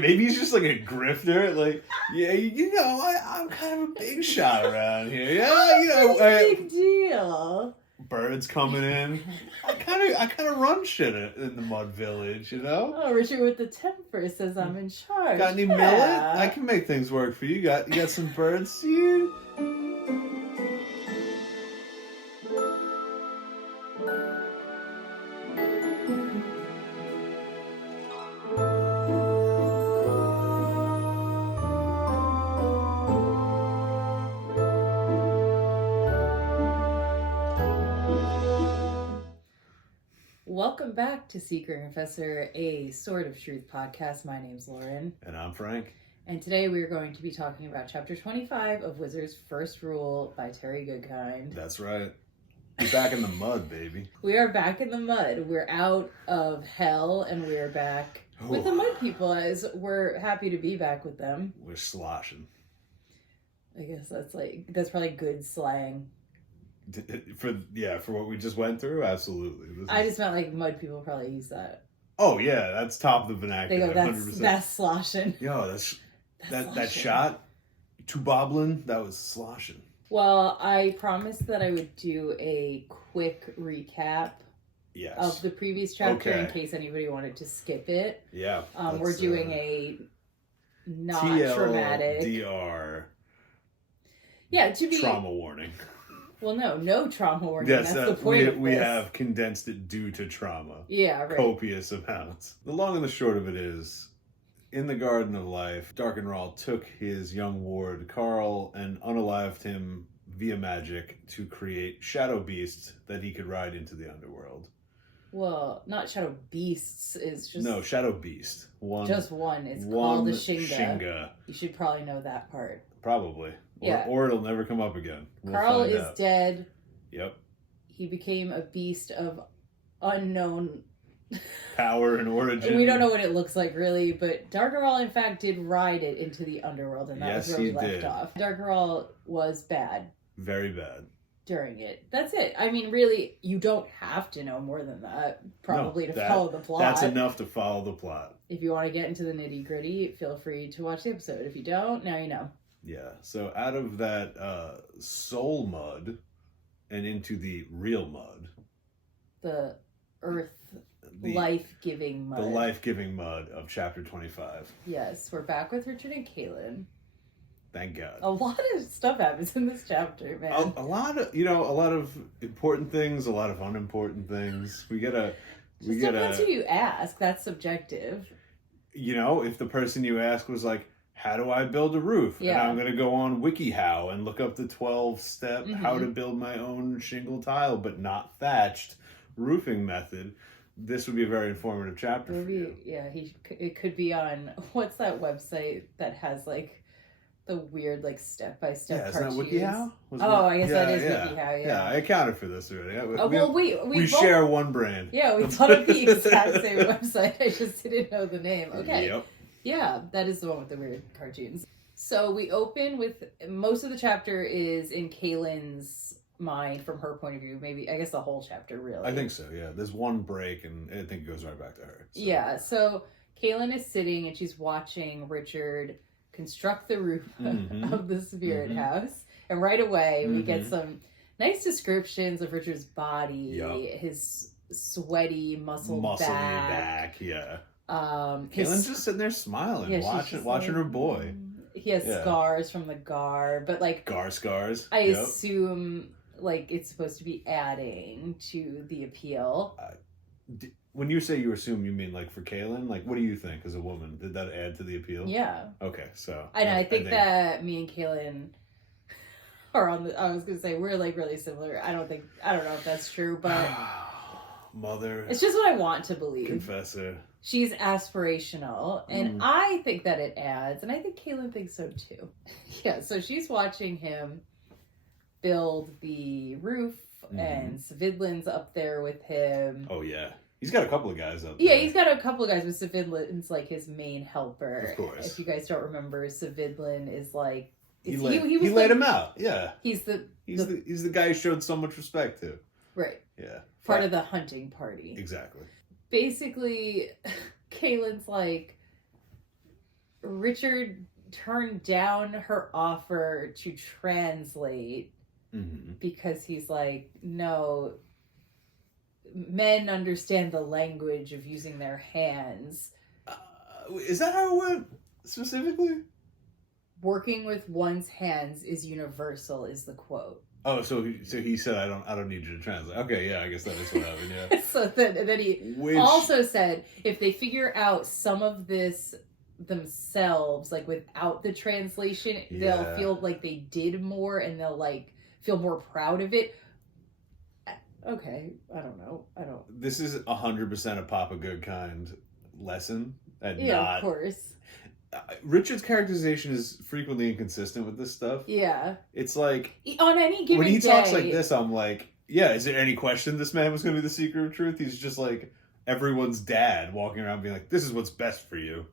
Maybe he's just like a grifter. Like, yeah, you know, I'm kind of a big shot around here. Yeah, you know, big deal. Birds coming in. I kind of run shit in the Mud Village, you know. Oh, Richard with the temper says I'm in charge. Got any millet? I can make things work for you. You got some bird seed? Welcome back to Secret Confessor, a Sword of Truth podcast. My name's Lauren. And I'm Frank. And today we're going to be talking about Chapter 25 of Wizard's First Rule by Terry Goodkind. That's right. We're back in the mud, baby. We are back in the mud. We're out of hell and we're back with the mud people, as we're happy to be back with them. We're sloshing. I guess that's probably good slang. For what we just went through, absolutely. I just meant like mud people probably use that. Oh yeah, that's top of the vernacular. They go, 100%. That's sloshing. Yo, that shot, two boblin, that was sloshing. Well, I promised that I would do a quick recap of the previous chapter in case anybody wanted to skip it. Yeah. We're doing a not traumatic TLDR. Yeah, to be trauma warning. Well, no trauma warning. Yes, that's the point of this. We have condensed it due to trauma. Yeah, right. Copious amounts. The long and the short of it is, in the Garden of Life, Darkenrall took his young ward, Carl, and unalived him via magic to create shadow beasts that he could ride into the underworld. Well, not shadow beasts, is just... No, shadow beast. Just one. It's called a shingle. You should probably know that part. Probably. Yeah. Or it'll never come up again. Carl is dead. Yep. He became a beast of unknown power and origin. And we don't know what it looks like, really, but Darkenrall, in fact, did ride it into the underworld, and that was where we left off. Darkenrall was bad. Very bad. During it. That's it. I mean, really, you don't have to know more than that, probably, to follow the plot. That's enough to follow the plot. If you want to get into the nitty-gritty, feel free to watch the episode. If you don't, now you know. Yeah, so out of that soul mud and into the real mud. The earth life-giving mud. The life-giving mud of chapter 25. Yes, we're back with Richard and Kaylin. Thank God. A lot of stuff happens in this chapter, man. A lot of important things, a lot of unimportant things. Depends who you ask. That's subjective. You know, if the person you ask was like, how do I build a roof? Yeah. And I'm going to go on WikiHow and look up the 12-step how to build my own shingle tile, but not thatched roofing method. This would be a very informative chapter for you. Yeah, it could be on, what's that website that has like the weird like step-by-step cartoons? Isn't that WikiHow? I guess that is WikiHow, Yeah, I accounted for this already. We both share one brand. Yeah, we thought of the exact same website. I just didn't know the name. Okay. Yep. Yeah, that is the one with the weird cartoons. So we open with, most of the chapter is in Kaylin's mind from her point of view. Maybe, I guess the whole chapter, really. I think so, yeah. There's one break and I think it goes right back to her. So. Yeah, so Kaylin is sitting and she's watching Richard construct the roof of the spirit house. And right away we get some nice descriptions of Richard's body, his sweaty, muscled back. Yeah. Kaylin's just sitting there smiling, watching her boy. He has scars from the gar, but like scars. I assume like it's supposed to be adding to the appeal. When you say you assume, you mean like for Kaylin? Like, what do you think as a woman? Did that add to the appeal? Yeah. Okay, so I think that me and Kaylin are on the. I was gonna say we're like really similar. I don't know if that's true, but mother. It's just what I want to believe. Confessor. She's aspirational, and I think that it adds, and I think Kaylin thinks so too. Yeah, so she's watching him build the roof, and Siddin's up there with him. Oh, yeah. He's got a couple of guys up there. Yeah, he's got a couple of guys, but Siddin's like his main helper. Of course. If you guys don't remember, Siddin is like... He laid him out, yeah. He's the guy who showed so much respect to. Right. Yeah. Part of the hunting party. Exactly. Basically, Kaylin's like, Richard turned down her offer to translate because he's like, no, men understand the language of using their hands. Is that how it went specifically? Working with one's hands is universal, is the quote. Oh, so he said, I don't need you to translate. Okay, yeah, I guess that is what happened, yeah. So then he also said, if they figure out some of this themselves, like without the translation, they'll feel like they did more and they'll like feel more proud of it. Okay, I don't know. This is 100% a Papa Goodkind lesson. And of course. Richard's characterization is frequently inconsistent with this stuff. Yeah. It's like... On any given day... When he talks like this, I'm like, yeah, is there any question this man was going to be the secret of truth? He's just like everyone's dad walking around being like, this is what's best for you.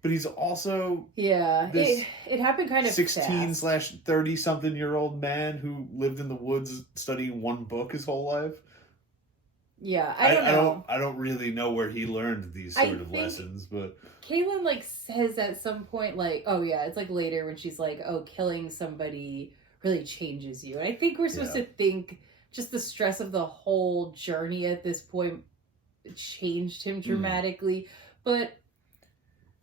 But he's also... Yeah, it happened kind of 16/30-something-year-old man who lived in the woods studying one book his whole life. Yeah, I don't know. I don't really know where he learned these sort of lessons, but... Caitlin, like, says at some point, like, oh yeah, it's like later when she's like, oh, killing somebody really changes you. And I think we're supposed to think just the stress of the whole journey at this point changed him dramatically. But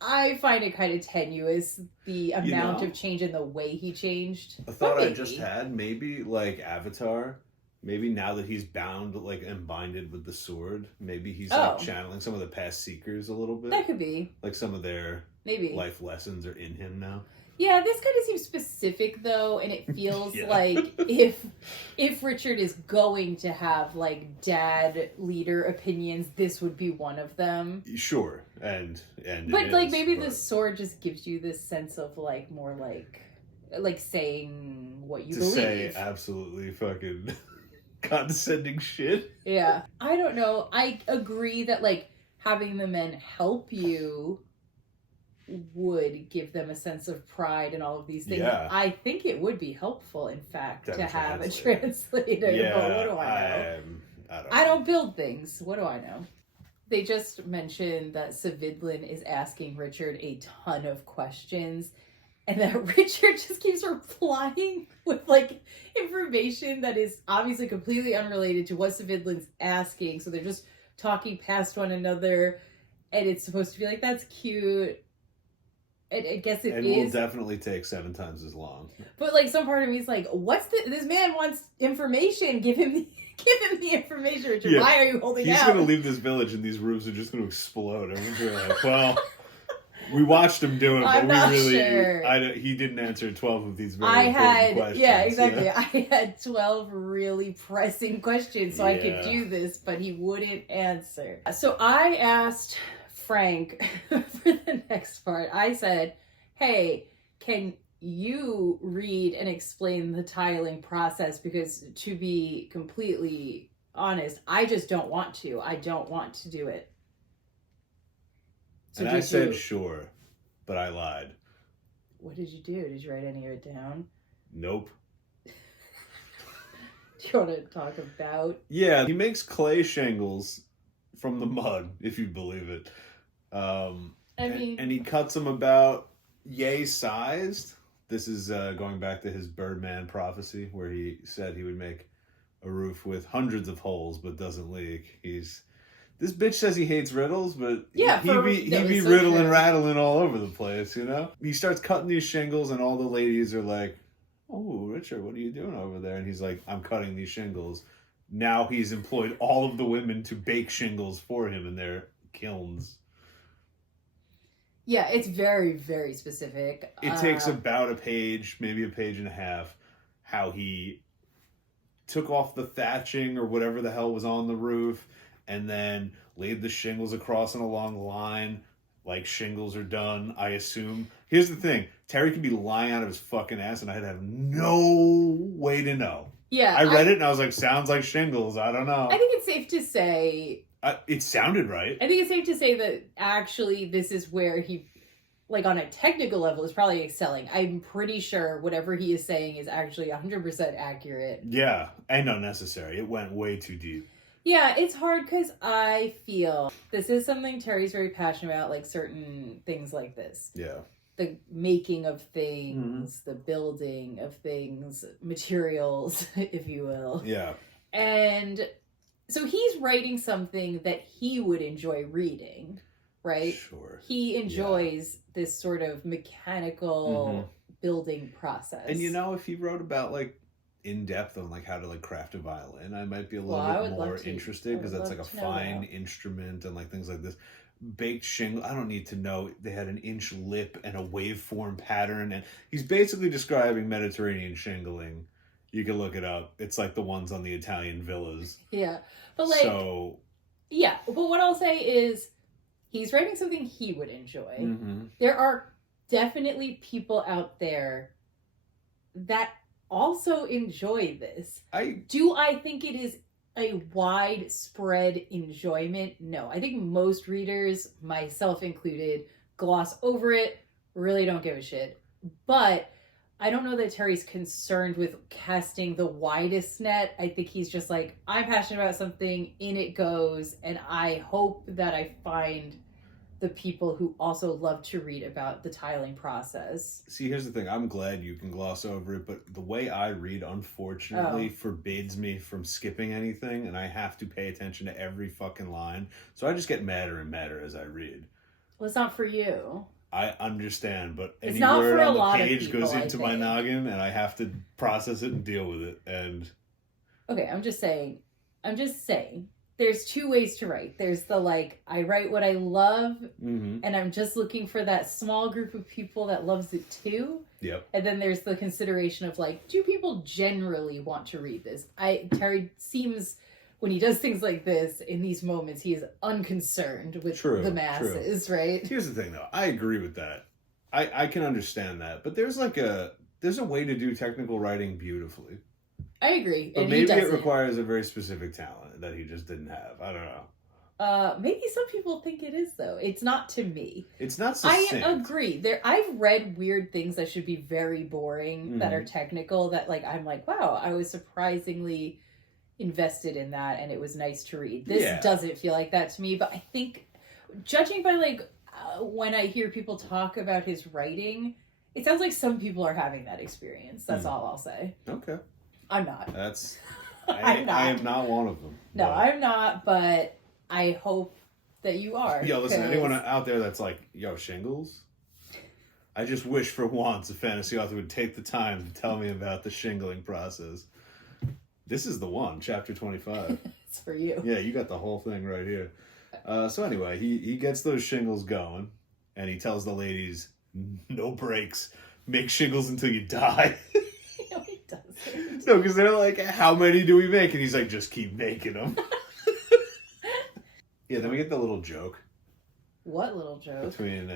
I find it kind of tenuous, the amount of change and the way he changed. A thought I just had, maybe, like, Avatar... Maybe now that he's bound, like, and binded with the sword, maybe he's, like, channeling some of the past seekers a little bit. That could be. Like, some of their life lessons are in him now. Yeah, this kind of seems specific, though, and it feels like if Richard is going to have, like, dad leader opinions, this would be one of them. Sure, and But, like, maybe the sword just gives you this sense of, like, more, like saying what you believe. To say absolutely fucking... condescending shit. Yeah. I don't know. I agree that, like, having the men help you would give them a sense of pride and all of these things. Yeah. I think it would be helpful, in fact, to have a translator. Yeah, but what do I know? I don't build things. What do I know? They just mentioned that Siddin is asking Richard a ton of questions. And that Richard just keeps replying with, like, information that is obviously completely unrelated to what Siddin's asking. So they're just talking past one another. And it's supposed to be like, that's cute. And I guess it is. It will definitely take 7 times as long. But, like, some part of me is like, this man wants information. Give him the information, Richard. Yeah. Why are you holding out? He's going to leave this village and these roofs are just going to explode. Everyone's going to be like, well... We watched him do it, but he didn't answer 12 of these very important questions. Yeah, exactly. Yeah? I had 12 really pressing questions, so I could do this, but he wouldn't answer. So I asked Frank for the next part. I said, hey, can you read and explain the tiling process? Because to be completely honest, I just don't want to. I don't want to do it. So and I said sure, but I lied. What did you do? Did you write any of it down? Nope. Do you want to talk about? Yeah, he makes clay shingles from the mud, if you believe it. And he cuts them about yay sized. This is going back to his Birdman prophecy, where he said he would make a roof with hundreds of holes but doesn't leak. This bitch says he hates riddles, but he'd be riddling, rattling all over the place, you know? He starts cutting these shingles, and all the ladies are like, oh, Richard, what are you doing over there? And he's like, I'm cutting these shingles. Now he's employed all of the women to bake shingles for him in their kilns. Yeah, it's very, very specific. It takes about a page, maybe a page and a half, how he took off the thatching or whatever the hell was on the roof, and then laid the shingles across in a long line, like shingles are done, I assume. Here's the thing. Terry could be lying out of his fucking ass, and I'd have no way to know. Yeah. I read it, and I was like, sounds like shingles. I don't know. I think it's safe to say... it sounded right. I think it's safe to say that actually this is where he, like, on a technical level, is probably excelling. I'm pretty sure whatever he is saying is actually 100% accurate. Yeah, and unnecessary. It went way too deep. Yeah, it's hard because I feel this is something Terry's very passionate about, like certain things like this. Yeah. The making of things, the building of things, materials, if you will. Yeah. And so he's writing something that he would enjoy reading, right? Sure. He enjoys this sort of mechanical building process. And if he wrote about like in depth on like how to like craft a violin, I might be a little bit more interested, because that's like a fine instrument and like things like this. Baked shingle, I don't need to know they had an inch lip and a waveform pattern, and he's basically describing Mediterranean shingling. You can look it up. It's like the ones on the Italian villas. Yeah. But like, but what I'll say is he's writing something he would enjoy. There are definitely people out there that also enjoy this. Do I think it is a widespread enjoyment? No. I think most readers, myself included, gloss over it, really don't give a shit. But I don't know that Terry's concerned with casting the widest net. I think he's just like, I'm passionate about something, in it goes, and I hope that I find the people who also love to read about the tiling process. See, here's the thing. I'm glad you can gloss over it, but the way I read, unfortunately, forbids me from skipping anything, and I have to pay attention to every fucking line. So I just get madder and madder as I read. Well, it's not for you. I understand, but it's any word on the page goes into my noggin, and I have to process it and deal with it. And okay, I'm just saying. There's two ways to write. There's the like, I write what I love, and I'm just looking for that small group of people that loves it too. Yep. And then there's the consideration of like, do people generally want to read this? Terry seems, when he does things like this, in these moments, he is unconcerned with the masses, right? Here's the thing, though. I agree with that. I can understand that. But there's a way to do technical writing beautifully. I agree. But maybe it requires a very specific talent that he just didn't have. I don't know. Maybe some people think it is, though. It's not to me. It's not succinct. I agree. I've read weird things that should be very boring, that are technical, that like I'm like, wow, I was surprisingly invested in that, and it was nice to read. This doesn't feel like that to me, but I think, judging by like when I hear people talk about his writing, it sounds like some people are having that experience. That's all I'll say. Okay. I'm not. I am not one of them. No, but I'm not, but I hope that you are. Yo, listen, anyone out there that's like, yo, shingles? I just wish for once a fantasy author would take the time to tell me about the shingling process. This is the one, chapter 25. It's for you. Yeah, you got the whole thing right here. So anyway, he gets those shingles going, and he tells the ladies, no breaks. Make shingles until you die. No, he doesn't. No, because they're like, how many do we make? And he's like, just keep making them. Yeah, then we get the little joke. What little joke? Between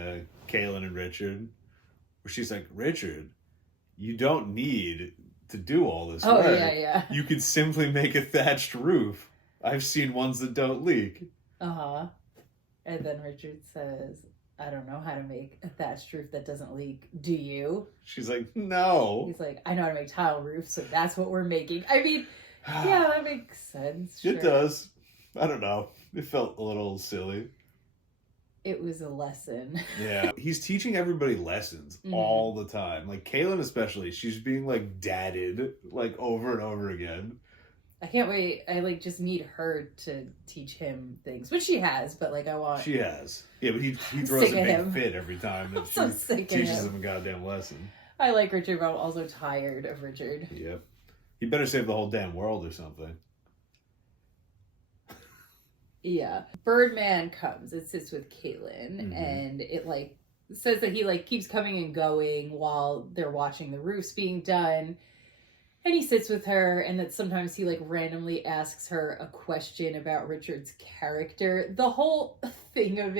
Kaylin and Richard. Where she's like, Richard, you don't need to do all this work. Oh, yeah. You could simply make a thatched roof. I've seen ones that don't leak. Uh-huh. And then Richard says, I don't know how to make a thatched roof that doesn't leak. Do you? She's like, no. He's like, I know how to make tile roofs, so that's what we're making. I mean, yeah, that makes sense. Sure. It does. I don't know. It felt a little silly. It was a lesson. Yeah. He's teaching everybody lessons all the time. Like, Kaylin especially, she's being, like, dadded, like, over and over again. I can't wait. I, like, just need her to teach him things. Which she has, but, like, I want... She has. Yeah, but he throws a big fit every time that she teaches him a goddamn lesson. I like Richard, but I'm also tired of Richard. Yep. He better save the whole damn world or something. Yeah. Birdman comes. It sits with Kaylin, and it, like, says that he, like, keeps coming and going while they're watching the roofs being done. And he sits with her, and that sometimes he, like, randomly asks her a question about Richard's character. The whole thing of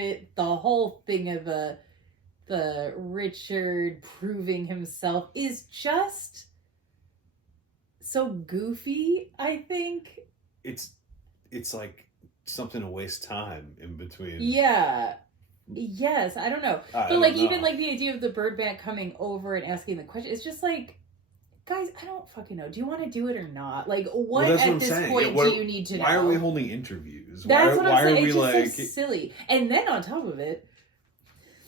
the Richard proving himself is just so goofy, I think. It's like something to waste time in between. Yeah. Yes, I don't know. But, like, even, like, the idea of the Birdman coming over and asking the question, it's just, like, guys, I don't fucking know. Do you want to do it or not? Like, what at this point do you need to know? Why are we holding interviews? That's what I'm saying. Are we it's just so silly. And then on top of it,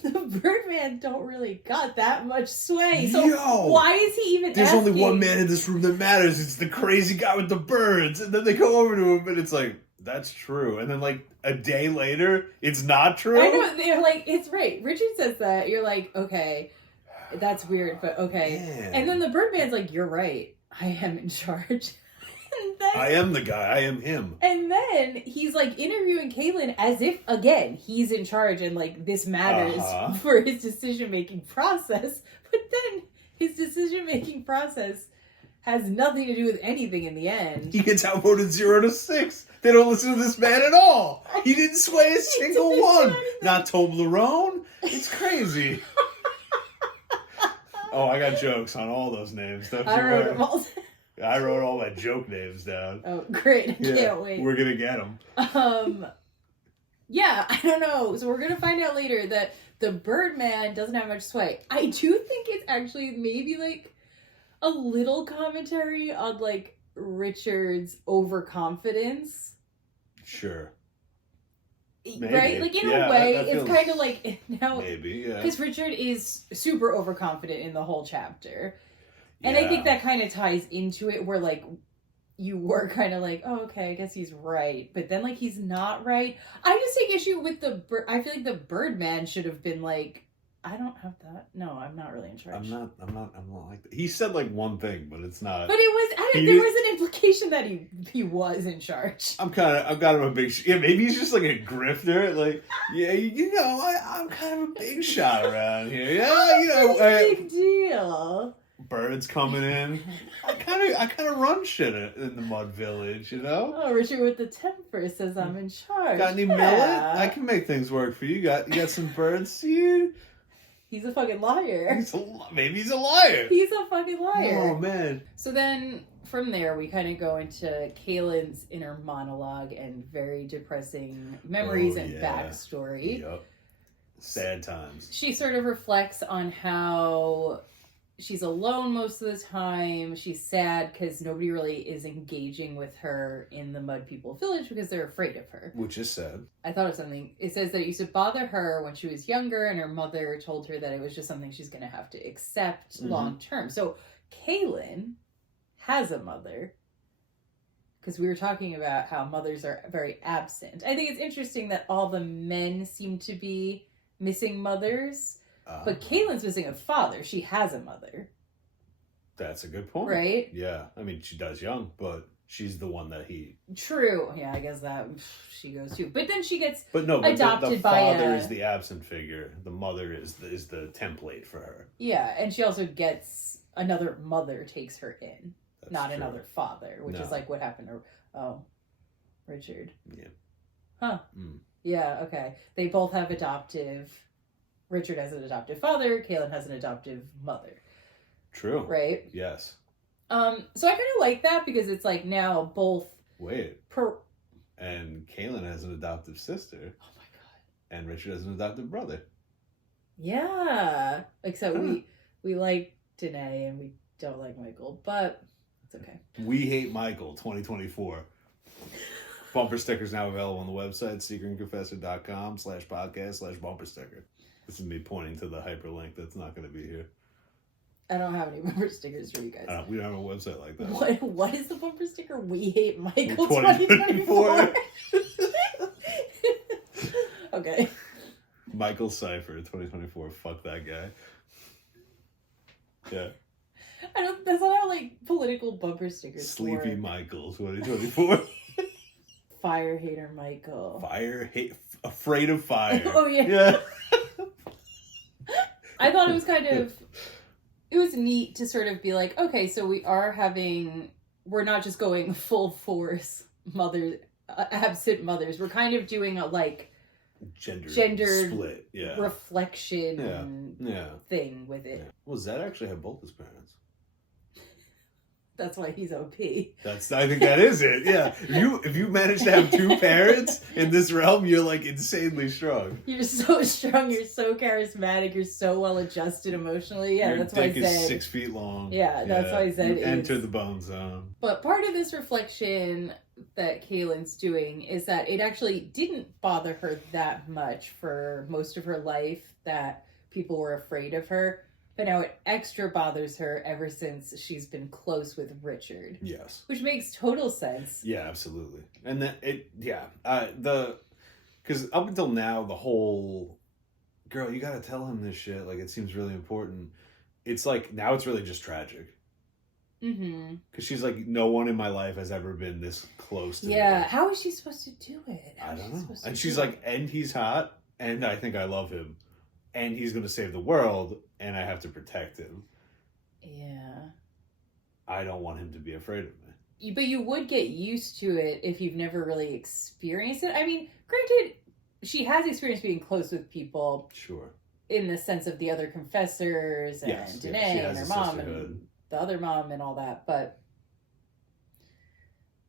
the Birdman don't really got that much sway. So why is he even There's only one man in this room that matters. It's the crazy guy with the birds. And then they go over to him and it's like, that's true. And then like a day later, it's not true. I know. They're like, it's right. Richard says that. You're like, okay, that's weird, but okay. Man. And then the Birdman's like, you're right. I am in charge. I am the guy. I am him. And then he's like interviewing Kaylin as if, again, he's in charge and like this matters for his decision-making process. But then his decision-making process has nothing to do with anything in the end. He gets outvoted 0-6. They don't listen to this man at all. He didn't sway a single one. Not Toblerone. It's crazy. Oh, I got jokes on all those names. I wrote them all. I wrote all my joke names down. Oh, great. I can't wait. We're going to get them. Yeah, I don't know. So we're going to find out later that the Birdman doesn't have much sway. I do think it's actually maybe like a little commentary on like Richard's overconfidence. Sure. Maybe. Right? Like in a way, it's kind of like now. Maybe, yeah. Because Richard is super overconfident in the whole chapter. And I think that kind of ties into it where, like, you were kind of like, oh, okay, I guess he's right. But then, like, he's not right. I just take issue with I feel like the Birdman should have been like, I don't have that. No, I'm not really in charge. I'm not like that. He said, like, one thing, but it's not. But there was an implication that he was in charge. I've got him a big, maybe he's just like a grifter. Like, yeah, I'm kind of a big shot around here. Yeah, big deal. Birds coming in. I kind of run shit in the Mud Village, you know? Oh, Richard with the temper says I'm in charge. Got any millet? I can make things work for you. You got some bird seed? He's a fucking liar. Maybe he's a liar. He's a fucking liar. Oh, man. So then, from there, we kind of go into Kaylin's inner monologue and very depressing memories and backstory. Yep. Sad times. She sort of reflects on how she's alone most of the time. She's sad because nobody really is engaging with her in the Mud People village because they're afraid of her. Which is sad. I thought of something. It says that it used to bother her when she was younger and her mother told her that it was just something she's going to have to accept long term. So Kaylin has a mother because we were talking about how mothers are very absent. I think it's interesting that all the men seem to be missing mothers. But Kaylin's missing a father. She has a mother. That's a good point. Right? Yeah. I mean, she dies young, but she's the one that he... True. Yeah, I guess that she goes too. But then she gets adopted the by father is the absent figure. The mother is the template for her. Yeah, and she also gets... Another mother takes her in. That's not true. Another father, which is like what happened to... Richard. Yeah. Huh. Yeah, okay. They both have adoptive... Richard has an adoptive father. Kaylin has an adoptive mother. True. Right? Yes. So I kind of like that because it's like now both... Wait. And Kaylin has an adoptive sister. Oh my god. And Richard has an adoptive brother. Yeah. Except we like Danae and we don't like Michael, but it's okay. We Hate Michael 2024. Bumper stickers now available on the website, secretandconfessor.com/podcast/bumper sticker. This is me pointing to the hyperlink that's not going to be here. I don't have any bumper stickers for you guys. We don't have a website like that. What is the bumper sticker? We Hate Michael 2024. Okay. Michael Cypher 2024. Fuck that guy. Yeah. That's not how like political bumper stickers Sleepy work. Michael 2024. Fire hater Michael. Afraid of fire. Oh yeah. Yeah. I thought it was it was neat to sort of be like, okay, so we're not just going full force absent mothers. We're kind of doing a like gendered split, reflection thing with it. Yeah. Well, Zed actually had both his parents. That's why he's OP. I think that is it. Yeah. If you manage to have 2 parents in this realm, you're like insanely strong. You're so strong. You're so charismatic. You're so well adjusted emotionally. Yeah, that's why Zed is 6 feet long. Yeah, that's why Zed is. Enter the bone zone. But part of this reflection that Kaylin's doing is that it actually didn't bother her that much for most of her life that people were afraid of her. But now it extra bothers her ever since she's been close with Richard. Yes. Which makes total sense. Yeah, absolutely. And because up until now, the whole, girl, you gotta tell him this shit, like, it seems really important. It's like, now it's really just tragic. Mm-hmm. Because she's like, no one in my life has ever been this close to me. Yeah, how is she supposed to do it? I don't know. And she's like, and he's hot, and I think I love him. And he's going to save the world, and I have to protect him. Yeah. I don't want him to be afraid of me. But you would get used to it if you've never really experienced it. I mean, granted, she has experience being close with people. Sure. In the sense of the other confessors and Danae and her mom and the other mom and all that. But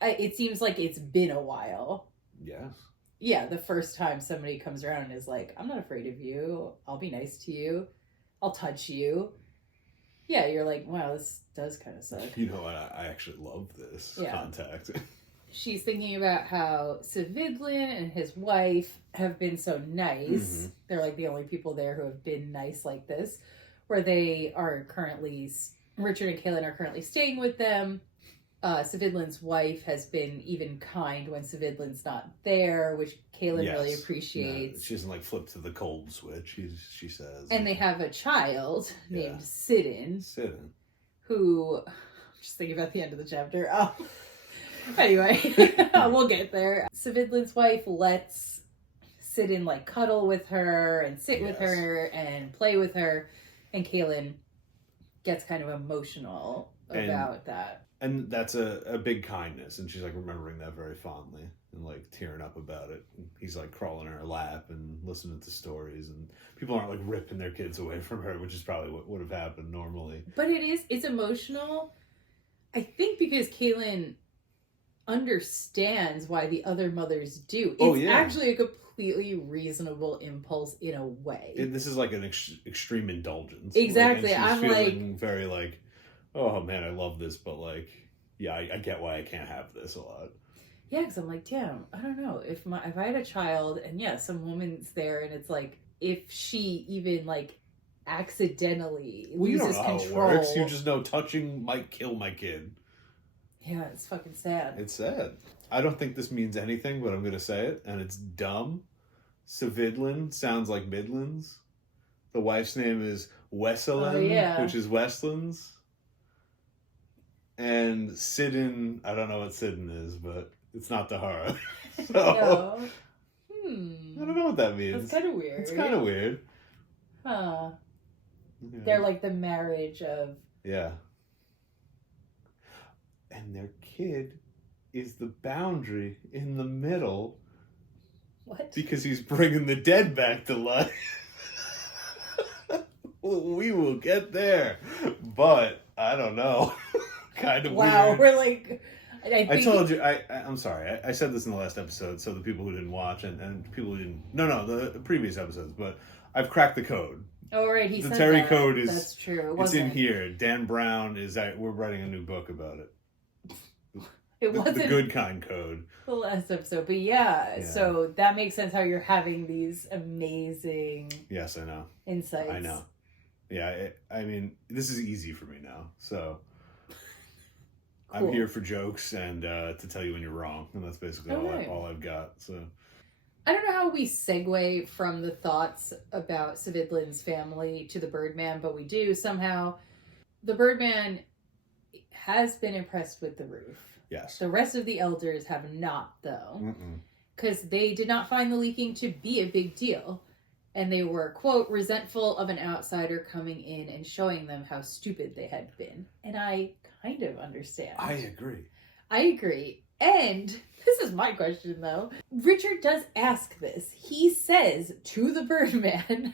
it seems like it's been a while. Yes. Yeah, the first time somebody comes around and is like, I'm not afraid of you. I'll be nice to you. I'll touch you. Yeah, you're like, wow, this does kind of suck. You know what? I actually love this contact. She's thinking about how Siddin and his wife have been so nice. Mm-hmm. They're like the only people there who have been nice like this. Where they are currently, Richard and Kaylin are currently staying with them. Siddin's wife has been even kind when Siddin's not there, which Kaylin really appreciates. No, she doesn't like flip to the cold switch, she says. And they have a child named Siddin. Who, I'm just thinking about the end of the chapter. Oh. Anyway, we'll get there. Siddin's wife lets Siddin like cuddle with her and sit with her and play with her. And Kaylin gets kind of emotional about that. And that's a big kindness, and she's like remembering that very fondly and like tearing up about it. And he's like crawling in her lap and listening to stories, and people aren't like ripping their kids away from her, which is probably what would have happened normally. But it's emotional, I think, because Kaylin understands why the other mothers do. It's actually a completely reasonable impulse in a way. This is like an extreme indulgence. Exactly. Like, I'm feeling very like, oh man, I love this, but like, yeah, I get why I can't have this a lot. Yeah, because I'm like, damn, I don't know. If I had a child and some woman's there and it's like, if she even like accidentally loses control. How it works. You just know touching might kill my kid. Yeah, it's fucking sad. It's sad. I don't think this means anything, but I'm going to say it, and it's dumb. Siddin sounds like Midlands. The wife's name is Wesleyan, which is Westlands. And Siddin, I don't know what Siddin is, but it's not the horror. So, no. I don't know what that means. That's kind of weird. It's kind of weird. Huh. Yeah. They're like the marriage of... Yeah. And their kid is the boundary in the middle. What? Because he's bringing the dead back to life. Well, we will get there. But, I don't know. Kind of weird. Wow, we're like... I told you, I'm sorry, I said this in the last episode, so the people who didn't watch and people who didn't... No, the previous episodes, but I've cracked the code. Oh, right, he said the Terry that. code is... That's true. It's in here. Dan Brown is... We're writing a new book about it. It wasn't the Goodkind code. The last episode, but so that makes sense how you're having these amazing... Yes, I know. Insights. I know. Yeah, I mean, this is easy for me now, so... Cool. I'm here for jokes and to tell you when you're wrong, and that's basically all I've got. So I don't know how we segue from the thoughts about Siddin's family to the Birdman, but we do somehow. The Birdman has been impressed with the roof. Yes. The rest of the elders have not, though, because they did not find the leaking to be a big deal. And they were, quote, resentful of an outsider coming in and showing them how stupid they had been. And I kind of understand. I agree. And this is my question, though. Richard does ask this. He says to the Birdman,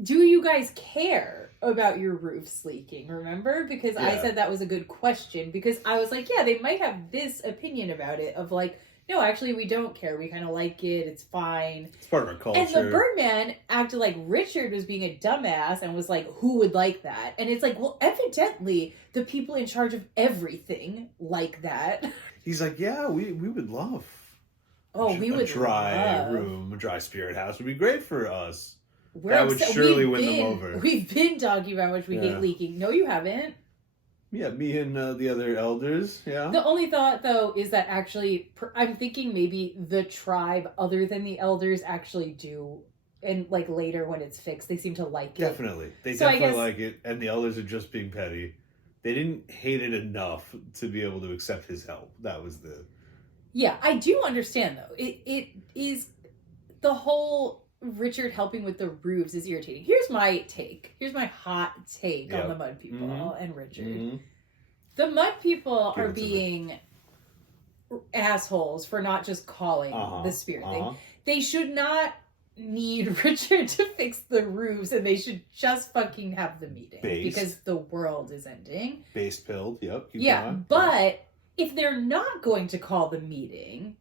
do you guys care about your roofs leaking, remember? Because Yeah. I said that was a good question, because I was like, yeah, they might have this opinion about it of like, no, actually we don't care. We kind of like it. It's fine. It's part of our culture. And the Birdman acted like Richard was being a dumbass and was like, who would like that? And it's like, well, evidently the people in charge of everything like that. He's like, yeah, we would love. We would dry love. room, a dry spirit house would be great for us. We're that would upset. surely win them over. We've been talking about how much we hate leaking. No, you haven't. Yeah, me and the other elders, yeah. The only thought, though, is that actually, I'm thinking maybe the tribe, other than the elders, actually do, and like later when it's fixed, they seem to like it. Definitely. They definitely like it, and the elders are just being petty. They didn't hate it enough to be able to accept his help. That was the... Yeah, I do understand, though. It is... The whole Richard helping with the roofs is irritating. Here's my take. Here's my hot take on the Mud People and Richard. Mm-hmm. The Mud People are being assholes for not just calling the spirit thing. They should not need Richard to fix the roofs, and they should just fucking have the meeting. Because the world is ending. Base pilled, yep. But if they're not going to call the meeting,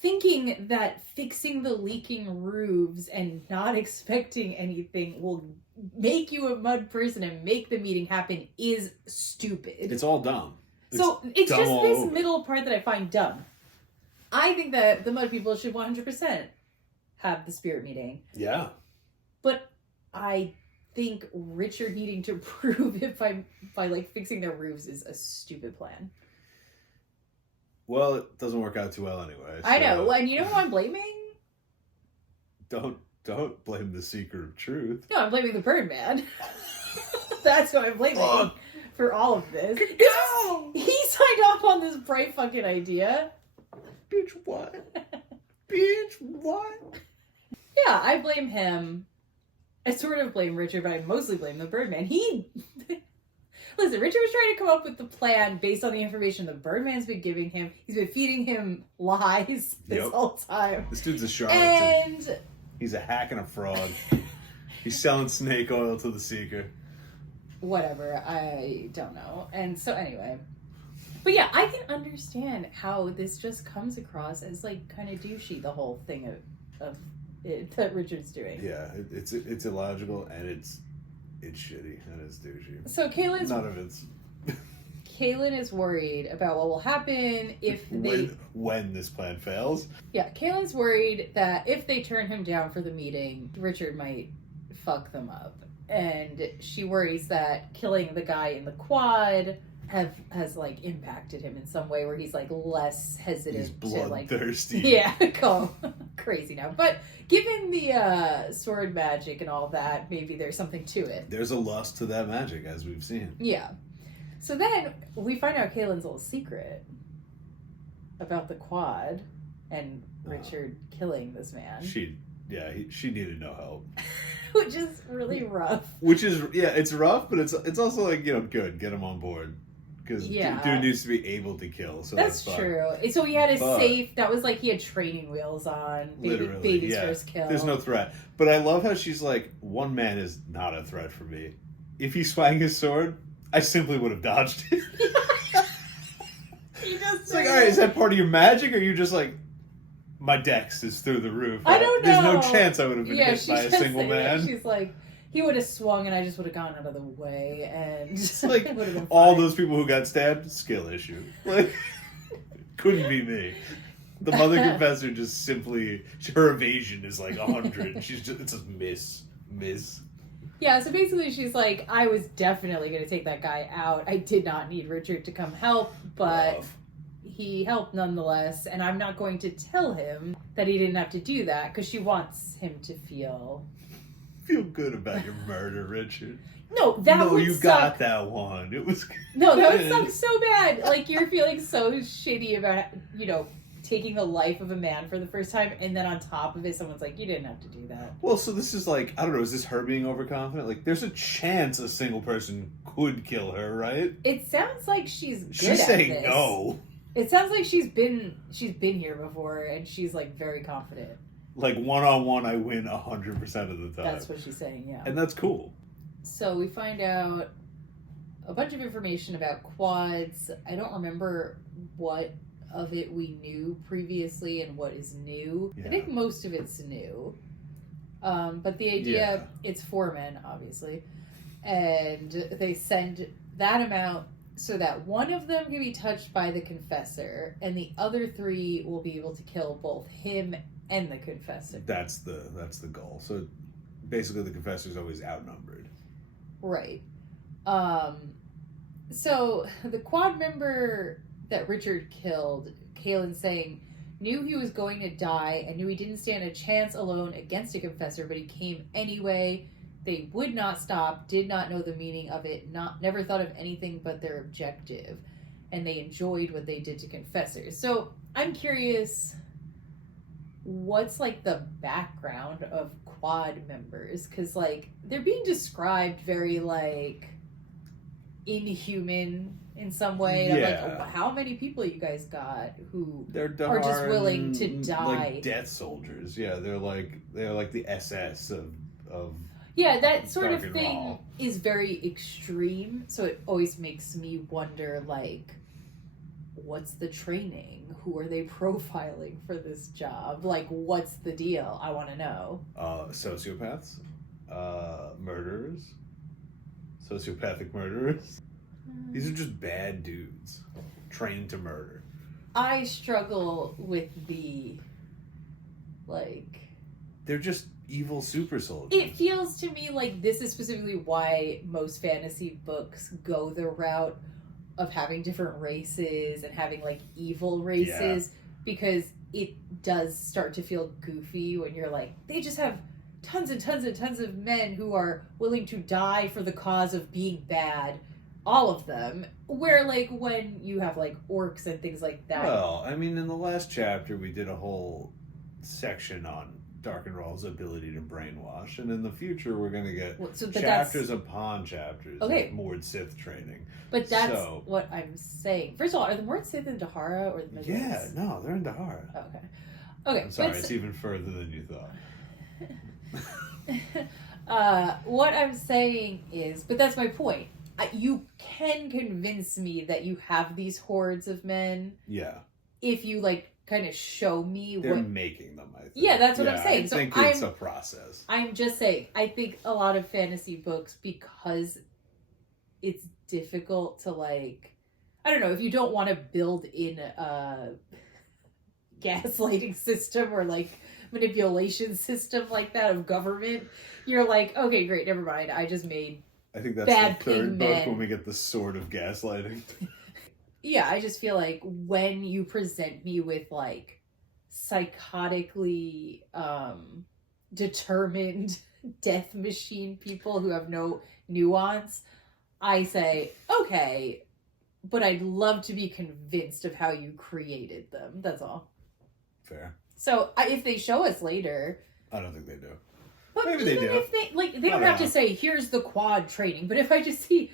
thinking that fixing the leaking roofs and not expecting anything will make you a mud person and make the meeting happen is stupid. It's all dumb. It's just this middle part that I find dumb. I think that the Mud People should 100% have the spirit meeting. Yeah. But I think Richard needing to prove it by like fixing their roofs is a stupid plan. Well, it doesn't work out too well anyway. So I know. And you know who I'm blaming? Don't blame the Seeker of Truth. No, I'm blaming the Birdman. That's what I'm blaming for all of this. Go! He signed off on this bright fucking idea. Bitch, what? Bitch, what? Yeah, I blame him. I sort of blame Richard, but I mostly blame the Birdman. Listen, Richard was trying to come up with the plan based on the information the Birdman's been giving him. He's been feeding him lies this whole time. This dude's a charlatan. And he's a hack and a fraud. He's selling snake oil to the Seeker. Whatever, I don't know. And so anyway. But yeah, I can understand how this just comes across as like kind of douchey, the whole thing of it that Richard's doing. Yeah, it's illogical and it's shitty and it's douchey. So Kaylin is worried about what will happen if when this plan fails. Yeah, Kaylin's worried that if they turn him down for the meeting, Richard might fuck them up. And she worries that killing the guy in the quad has like impacted him in some way where he's like less hesitant. He's bloodthirsty. Go crazy now. But given the sword magic and all that, maybe there's something to it. There's a lust to that magic, as we've seen. Yeah. So then we find out Kaylin's little secret about the quad and Richard killing this man. She needed no help. Which is really rough. It's rough, but it's also like, good, get him on board. Because dude needs to be able to kill, so that's true. So he had a safe, that was like he had training wheels on. Baby's first kill. There's no threat. But I love how she's like, one man is not a threat for me. If he swung his sword, I simply would have dodged it. It's like, alright, is that part of your magic, or are you just like, my dex is through the roof? I don't know. There's no chance I would have been hit by a single man. She's like, he would have swung and I just would have gone out of the way, and it's like all those people who got stabbed, skill issue. Like, couldn't be me. The Mother Confessor just simply, her evasion is like 100. It's a miss. Yeah, so basically she's like, I was definitely going to take that guy out. I did not need Richard to come help, but he helped nonetheless, and I'm not going to tell him that he didn't have to do that, because she wants him to feel good about your murder, Richard. No, you suck. Got that one. It was No, that would suck so bad. Like, you're feeling so shitty about, taking the life of a man for the first time, and then on top of it, someone's like, you didn't have to do that. Well, so this is like, I don't know, is this her being overconfident? Like, there's a chance a single person could kill her, right? It sounds like she's good She's saying no. It sounds like she's been here before, and she's like very confident. Like, one-on-one, I win 100% of the time. That's what she's saying, yeah. And that's cool. So we find out a bunch of information about quads. I don't remember what of it we knew previously and what is new. Yeah. I think most of it's new. But the idea, it's 4 men, obviously. And they send that amount so that one of them can be touched by the Confessor, and the other 3 will be able to kill both him and the Confessor. That's the goal. So basically the Confessor's always outnumbered. Right. So the quad member that Richard killed, Kaelin's saying, knew he was going to die and knew he didn't stand a chance alone against a Confessor, but he came anyway. They would not stop, did not know the meaning of it, never thought of anything but their objective, and they enjoyed what they did to Confessors. So I'm curious, what's like the background of quad members? Because like they're being described very like inhuman in some way. Yeah. I'm like, oh, how many people you guys got who are just willing to die? Like death soldiers. Yeah, they're like the SS of yeah, that sort of thing is very extreme. So it always makes me wonder, like, what's the training? Who are they profiling for this job? Like, what's the deal? I want to know. Sociopaths, murderers, sociopathic murderers. These are just bad dudes trained to murder. I struggle with the, like... They're just evil super soldiers. It feels to me like this is specifically why most fantasy books go the route of having different races and having like evil races, because it does start to feel goofy when you're like, they just have tons and tons and tons of men who are willing to die for the cause of being bad. All of them. Where, like, when you have, like, orcs and things like that. Well, I mean, in the last chapter, we did a whole section on Darkenrall's ability to brainwash. And in the future, we're going to get chapters upon chapters of Mord Sith training. But that's what I'm saying. First of all, are the Mord Sith in Dahara or the Middle East? Yeah, no, they're in Dahara. Okay. I'm sorry, it's even further than you thought. What I'm saying is, but that's my point. You can convince me that you have these hordes of men. Yeah. If you, like, kind of show me They're making them, I think. Yeah, that's what I'm saying. I think it's a process. I'm just saying, I think a lot of fantasy books, because it's difficult to, like... I don't know, if you don't want to build in a gaslighting system or, like, manipulation system like that of government, you're like, okay, great, never mind. I just made... I think that's the third book when we get the sword of gaslighting. Yeah, I just feel like when you present me with, like, psychotically determined death machine people who have no nuance, I say, okay, but I'd love to be convinced of how you created them. That's all. Fair. So if they show us later... I don't think they do. But maybe they do. If they don't have to say, here's the quad training. But if I just see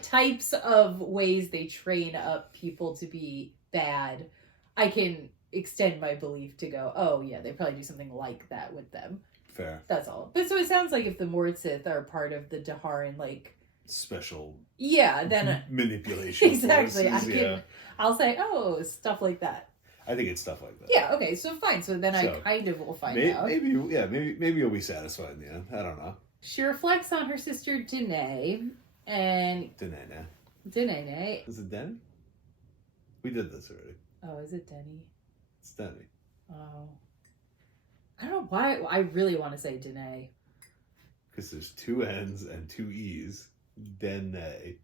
types of ways they train up people to be bad, I can extend my belief to go, oh, yeah, they probably do something like that with them. Fair. That's all. But so it sounds like if the Mord Sith are part of the Daharan, like... special... Yeah, then... manipulation Exactly. Forces, I'll say, oh, stuff like that. I think it's stuff like that. Yeah, okay, so fine. So then I kind of will find out. Maybe you'll be satisfied in the end. I don't know. She reflects on her sister Danae, and... Danae. Is it Denny? We did this already. Oh, is it Denny? It's Denny. Oh. I don't know why. I really want to say Danae. Because there's 2 N's and 2 E's. Danae.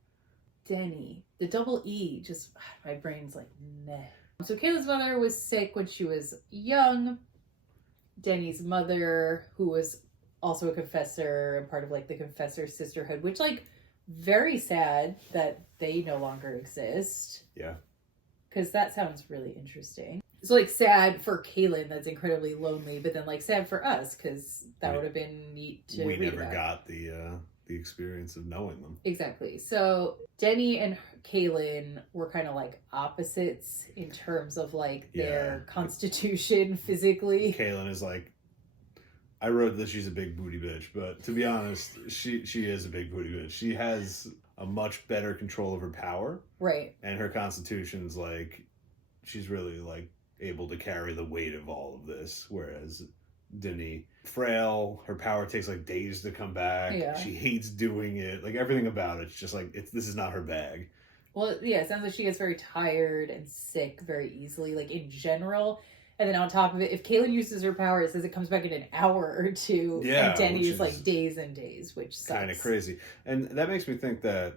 Denny. The double E, just... My brain's like, meh. So Kayla's mother was sick when she was young. Denny's mother, who was also a confessor and part of, like, the Confessor Sisterhood, which, like, very sad that they no longer exist. Yeah. Because that sounds really interesting. So, like, sad for Kaylin, that's incredibly lonely, but then, like, sad for us, because that would have been neat to read never about. got the experience of knowing them. Exactly. So, Denny and Kaylin were kind of, like, opposites in terms of, like, their constitution physically. Kaylin is like, I wrote that she's a big booty bitch, but to be honest, she is a big booty bitch. She has a much better control of her power. Right. And her constitution's like, she's really like able to carry the weight of all of this, whereas Denny, frail, her power takes like days to come back. Yeah. She hates doing it. Like everything about it's just like this is not her bag. Well, yeah, it sounds like she gets very tired and sick very easily, like in general. And then on top of it, if Kaylin uses her power, it says it comes back in an hour or two. Yeah, and Denny is like days and days, which sucks. Kind of crazy. And that makes me think that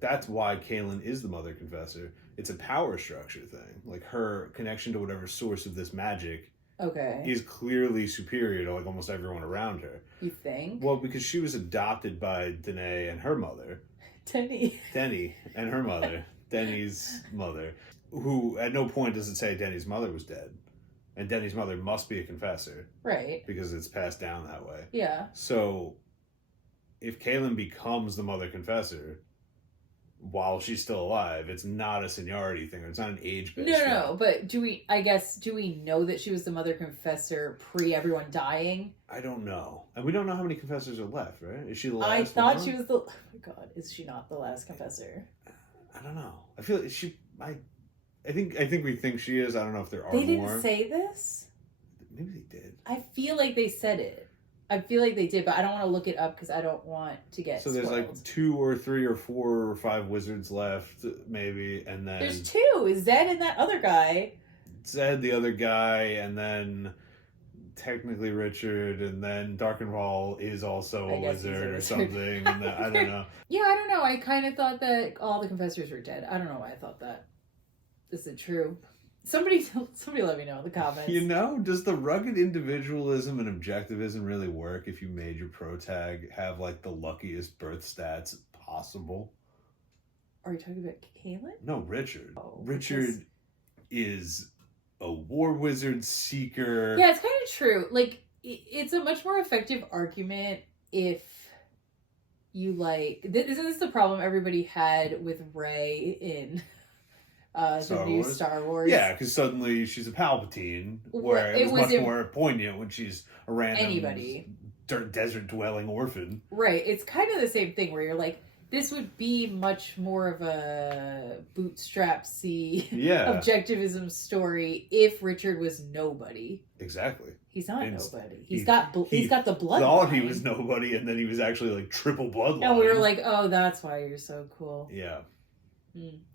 that's why Kaylin is the Mother Confessor. It's a power structure thing. Like her connection to whatever source of this magic is clearly superior to like almost everyone around her. You think? Well, because she was adopted by Danae and her mother. Denny and her mother. Denny's mother. Who at no point does it say Denny's mother was dead. And Denny's mother must be a confessor. Right. Because it's passed down that way. Yeah. So if Kaylin becomes the Mother Confessor while she's still alive, it's not a seniority thing. It's not an age-based thing. No, but do we know that she was the Mother Confessor pre everyone dying? I don't know. And we don't know how many confessors are left, right? Is she the last I thought one? She was the... Oh my god, is she not the last confessor? I don't know. I feel like I think we think she is. I don't know if there are more. They didn't say this? Maybe they did. I feel like they said it. I feel like they did, but I don't want to look it up because I don't want to get So there's spoiled. like 2 or 3 or 4 or 5 wizards left, maybe, and then... There's 2! Zed and that other guy. Zed, the other guy, and then technically Richard, and then Darkenwall is also a wizard or something, and then, I don't know. Yeah, I don't know. I kind of thought that all the confessors were dead. I don't know why I thought that. Is it true? Somebody let me know in the comments. You know, does the rugged individualism and objectivism really work if you made your pro tag have like the luckiest birth stats possible? Are you talking about Kaylin? No, Richard. Oh, Richard is a war wizard seeker. Yeah, it's kind of true. Like, it's a much more effective argument if you like... Isn't this the problem everybody had with Rey in... the new Star Wars. Yeah, because suddenly she's a Palpatine, where it was much more poignant when she's a random desert dwelling orphan. Right. It's kind of the same thing where you're like, this would be much more of a bootstrapsy objectivism story if Richard was nobody. Exactly. He's not nobody. He's got the bloodline. Thought he was nobody, and then he was actually like triple bloodline. And we were like, oh, that's why you're so cool. Yeah.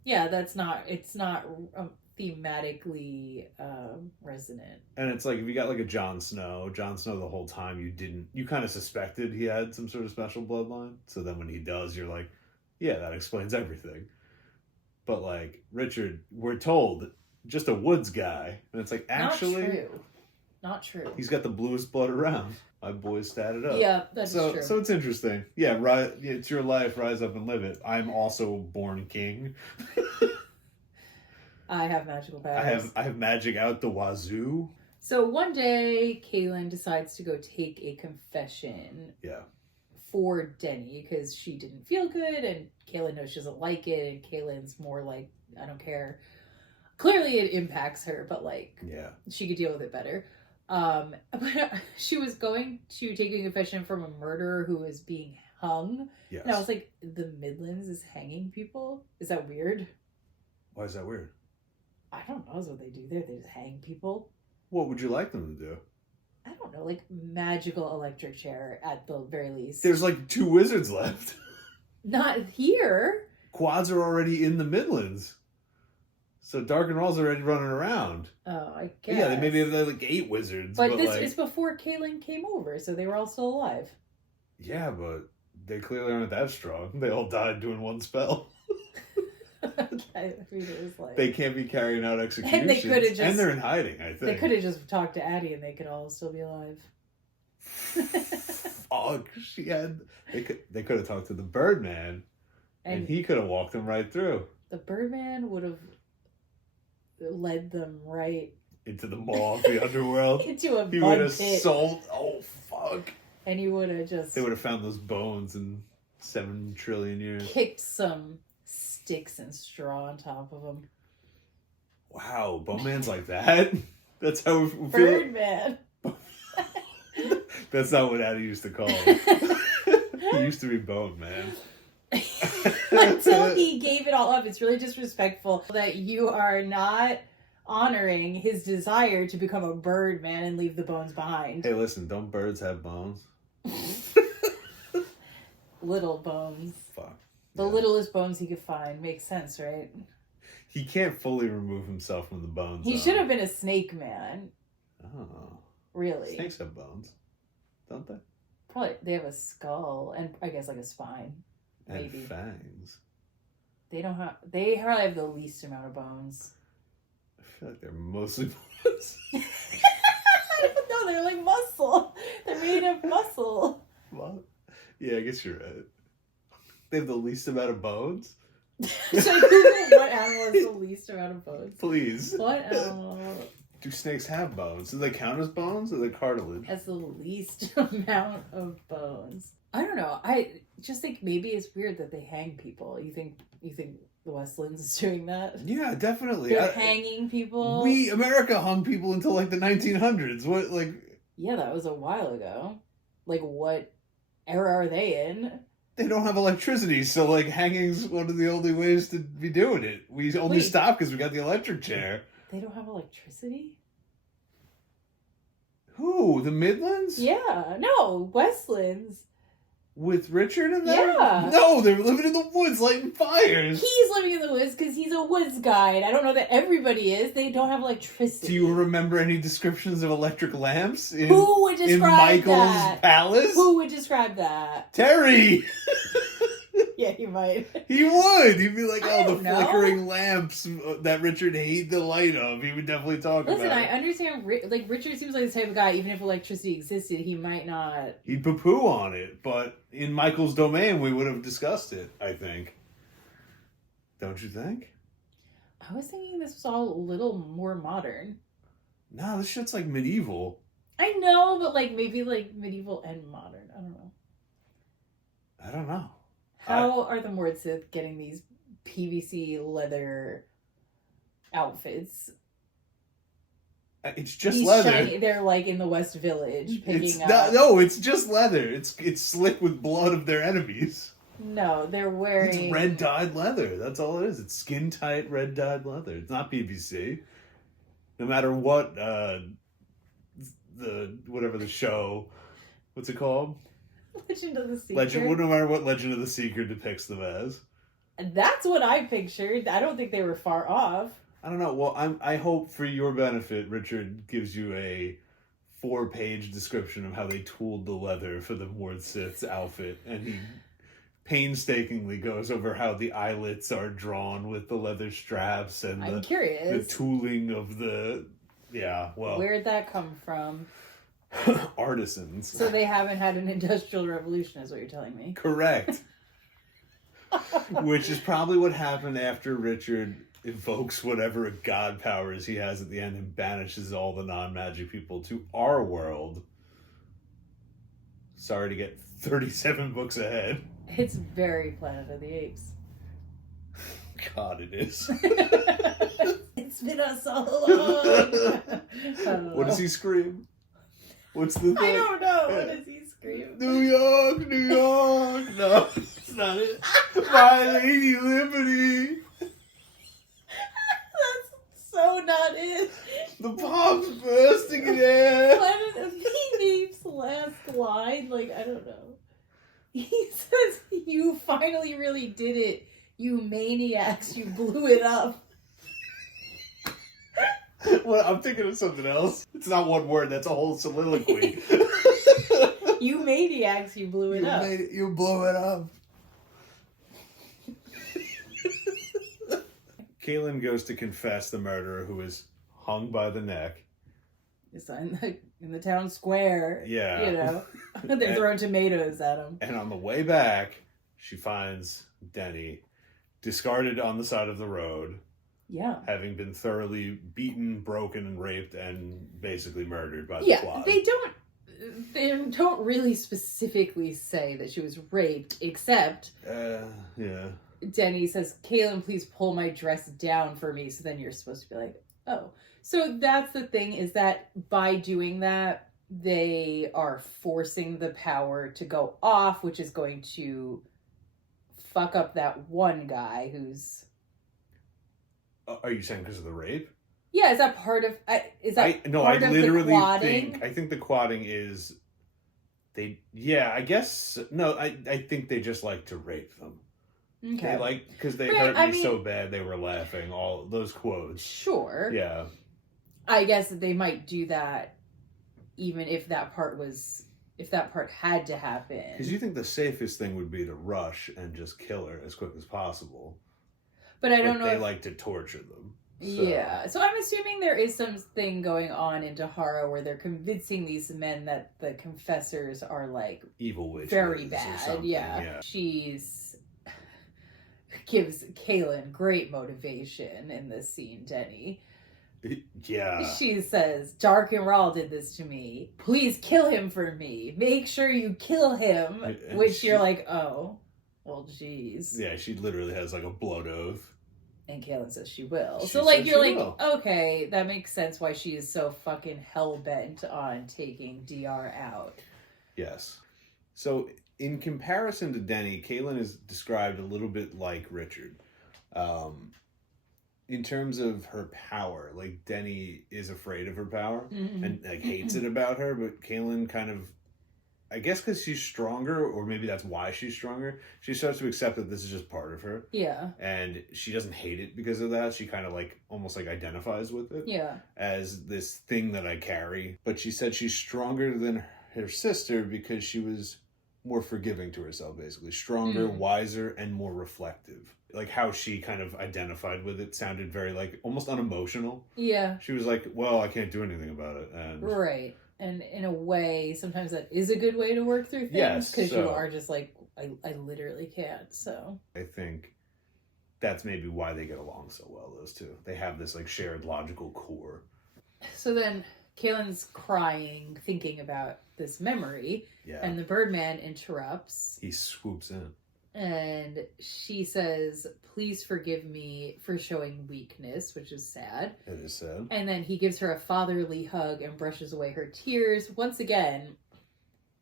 Yeah, it's not thematically resonant. And it's like, if you got like a Jon Snow the whole time you kind of suspected he had some sort of special bloodline. So then when he does, you're like, yeah, that explains everything. But like, Richard, we're told, just a woods guy. And it's like, actually... Not true. He's got the bluest blood around. My boys statted up. Yeah, that's true. So it's interesting. Yeah, it's your life. Rise up and live it. I'm also born king. I have magical powers. I have magic out the wazoo. So one day, Kaylin decides to go take a confession. Yeah. For Denny because she didn't feel good, and Kaylin knows she doesn't like it, and Kaylin's more like, I don't care. Clearly, it impacts her, but like, she could deal with it better. But she was going to take a confession from a murderer who was being hung. Yes. And I was like, the Midlands is hanging people? Is that weird? Why is that weird? I don't know. That's what they do there. They just hang people. What would you like them to do? I don't know. Like magical electric chair at the very least. There's like 2 wizards left. Not here. Quads are already in the Midlands. So Darkenwall's already running around. Oh, I guess. Yeah, maybe they're like 8 wizards. But this is before Kaylin came over, so they were all still alive. Yeah, but they clearly aren't that strong. They all died doing one spell. They can't be carrying out executions. And they could have just... And they're in hiding, I think. They could have just talked to Addie and they could all still be alive. Fuck, they could have talked to the Birdman. And he could have walked them right through. The Birdman would have... led them right into the maw of the underworld. Into a he would have sold. Oh fuck! And he would have just. They would have found those bones in 7 trillion years. Kicked some sticks and straw on top of them. Wow, Bowman's like that. That's how we feel. Birdman. That's not what Addie used to call him. He used to be Bone Man. Until he gave it all up. It's really disrespectful that you are not honoring his desire to become a bird man and leave the bones behind. Hey, listen, don't birds have bones? Little bones. Fuck. The littlest bones he could find. Makes sense, right? He can't fully remove himself from the bones. He should have been a snake man. Oh. Really? Snakes have bones, don't they? Probably. They have a skull and I guess like a spine. And maybe. fangs. They probably have the least amount of bones. I feel like they're mostly bones. I don't know. They're like muscle. They're made of muscle. What? Yeah, I guess you're right. They have the least amount of bones? Should I Google what animal has the least amount of bones? Please. What animal? Do snakes have bones? Do they count as bones or are they cartilage? Has the least amount of bones. I don't know. I just think maybe it's weird that they hang people. You think the Westlands is doing that? Yeah, definitely. They're hanging people. America hung people until like the 1900s. What, like? Yeah, that was a while ago. Like, what era are they in? They don't have electricity, so like hanging's one of the only ways to be doing it. We only stopped because we got the electric chair. They don't have electricity? Who? The Midlands? Yeah. No, Westlands. With Richard and them? Yeah. No, they're living in the woods lighting fires. He's living in the woods because he's a woods guide. I don't know that everybody is. They don't have electricity. Do you remember any descriptions of electric lamps Who would describe in Michael's that? palace? Who would describe that? Terry! Yeah, you might. He would. He'd be like, I the don't know. flickering lamps that Richard hated the light of. He would definitely talk about it. Listen, I understand, like, Richard seems like the type of guy, even if electricity existed, he might not... He'd poo-poo on it, but in Michael's domain, we would have discussed it, I think. Don't you think? I was thinking this was all a little more modern. No, this shit's like medieval. I know, but like maybe like medieval and modern. I don't know. I don't know. How are the Mordsith getting these PVC leather outfits? It's just These leather. Shiny, they're like in the West Village picking up. No, it's just leather. It's slick with blood of their enemies. No, they're wearing... It's red dyed leather. That's all it is. It's skin tight red dyed leather. It's not PVC. No matter what whatever the show, what's it called? Legend of the Seeker. No matter what Legend of the Seeker depicts them as. That's what I pictured. I don't think they were far off. I don't know. Well, I hope for your benefit, Richard gives you a 4-page description of how they tooled the leather for the Mordsith's outfit, and he painstakingly goes over how the eyelets are drawn with the leather straps and I'm curious. the tooling of the... Yeah, well... Where'd that come from? Artisans. So they haven't had an industrial revolution, is what you're telling me. Correct. Which is probably what happened after Richard invokes whatever god powers he has at the end and banishes all the non-magic people to our world. Sorry to get 37 books ahead. It's very Planet of the Apes. God, it is. It's been us all along. What does he scream? What's the thing? I don't know. What does he scream? New York, New York. No, it's not it. My Lady Liberty. That's so not it. The bomb's bursting in air. Planet of the Apes' last line, like, I don't know. He says, "You finally really did it, you maniacs, you blew it up." Well, I'm thinking of something else. It's not one word, that's a whole soliloquy. You maniacs, you blew it up. You blew it up. Kaylin goes to confess the murderer who is hung by the neck. It's in the town square. Yeah. You know, they're throwing tomatoes at him. And on the way back, she finds Denny discarded on the side of the road. Yeah. Having been thoroughly beaten, broken, and raped, and basically murdered by the squad. They don't really specifically say that she was raped, except yeah. Denny says, "Kaylin, please pull my dress down for me." So then you're supposed to be like, oh. So that's the thing, is that by doing that, they are forcing the power to go off, which is going to fuck up that one guy who's... Are you saying because of the rape? Yeah, is that part of... Is that part of the quadding? I think the quadding is... I guess... No, I think they just like to rape them. Okay. Because they hurt me so bad they were laughing, all those quotes. Sure. Yeah. I guess they might do that even if that part had to happen. Because you think the safest thing would be to rush and just kill her as quick as possible. But I don't know they like to torture them. So. Yeah. So I'm assuming there is something going on in Dahara where they're convincing these men that the confessors are like evil witches. Very bad. Yeah. She's gives Kaylin great motivation in this scene, Denny. Yeah. She says, Dark and Rawl did this to me. Please kill him for me. Make sure you kill him. Which you're like, oh, well, jeez. Yeah, she literally has like a blood oath. And Kaylin says she will. Okay, that makes sense why she is so fucking hell-bent on taking DR out. Yes. So, in comparison to Denny, Kaylin is described a little bit like Richard. In terms of her power, like, Denny is afraid of her power and, like, hates it about her, but Kaylin kind of, I guess because she's stronger, or maybe that's why she's stronger, she starts to accept that this is just part of her. Yeah. And she doesn't hate it because of that. She kind of, like, almost, like, identifies with it. Yeah. As this thing that I carry. But she said she's stronger than her sister because she was more forgiving to herself, basically. Stronger, wiser, and more reflective. Like, how she kind of identified with it sounded very, like, almost unemotional. Yeah. She was like, well, I can't do anything about it. And right. And in a way, sometimes that is a good way to work through things. Yes. Because you are just like, I literally can't, so. I think that's maybe why they get along so well, those two. They have this, like, shared logical core. So then Kaylin's crying, thinking about this memory. Yeah. And the Birdman interrupts. He swoops in. And she says, please forgive me for showing weakness, which is sad. It is sad. And then he gives her a fatherly hug and brushes away her tears. Once again,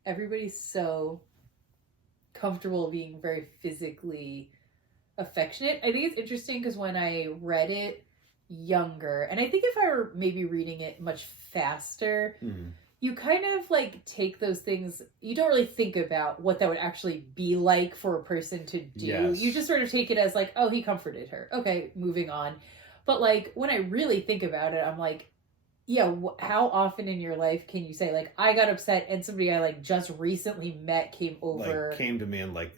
everybody's so comfortable being very physically affectionate. I think it's interesting because when I read it younger, and I think if I were maybe reading it much faster, you kind of like take those things, you don't really think about what that would actually be like for a person to do. Yes. You just sort of take it as like, oh, he comforted her. Okay, moving on. But like, when I really think about it, I'm like, yeah, how often in your life can you say, like, I got upset and somebody I like just recently met came over. Like, came to me and like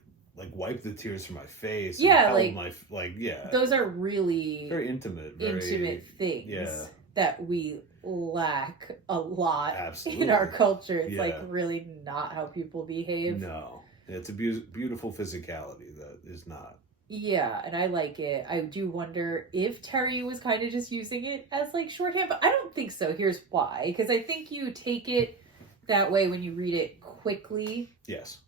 wiped the tears from my face. Yeah, and held yeah. Those are really very intimate. Intimate things that we lack a lot Absolutely. In our culture. It's like really not how people behave. No. It's a beautiful physicality that is not. Yeah, and I like it. I do wonder if Terry was kind of just using it as like shorthand, but I don't think so. Here's why. Because I think you take it that way when you read it quickly. Yes.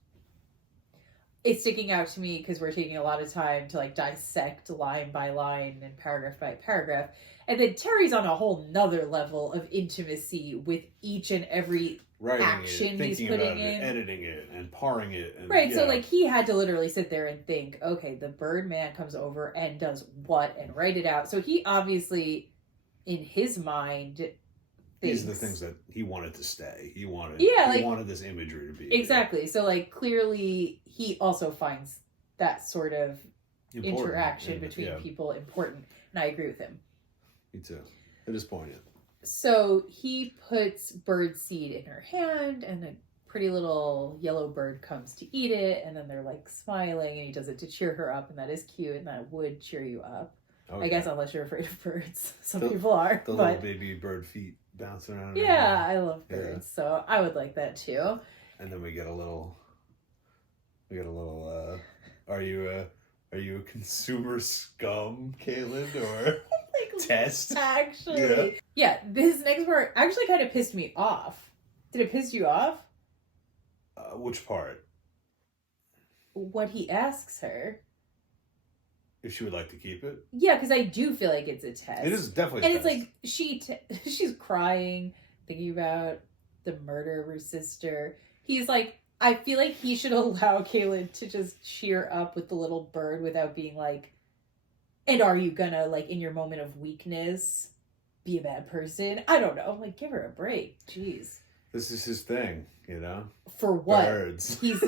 It's sticking out to me because we're taking a lot of time to like dissect line by line and paragraph by paragraph. And then Terry's on a whole nother level of intimacy with each and every action he's putting in. Editing it and parring it. And, right, so like he had to literally sit there and think, okay, the Birdman comes over and does what and write it out. So he obviously, in his mind, these are the things that he wanted to stay. He wanted this imagery to be. Exactly. There. So like clearly he also finds that sort of interaction between people important. And I agree with him. Me too. It is poignant. So he puts bird seed in her hand and a pretty little yellow bird comes to eat it. And then they're like smiling and he does it to cheer her up. And that is cute. And that would cheer you up. Okay. I guess unless you're afraid of birds. Some people are. The little baby bird feet bouncing around. Yeah, I love birds. Yeah. So I would like that too. And then we get a little, are you a consumer scum, Kaylin, or test? Actually. Yeah, this next part actually kind of pissed me off. Did it piss you off? Which part? What he asks her. If she would like to keep it? Yeah, because I do feel like it's a test. It is definitely a test. And it's like, she's crying, thinking about the murder of her sister. He's like, I feel like he should allow Kaylin to just cheer up with the little bird without being like, and are you gonna, like, in your moment of weakness, be a bad person? I don't know. Like, give her a break. Jeez. This is his thing, you know? For what? Birds. It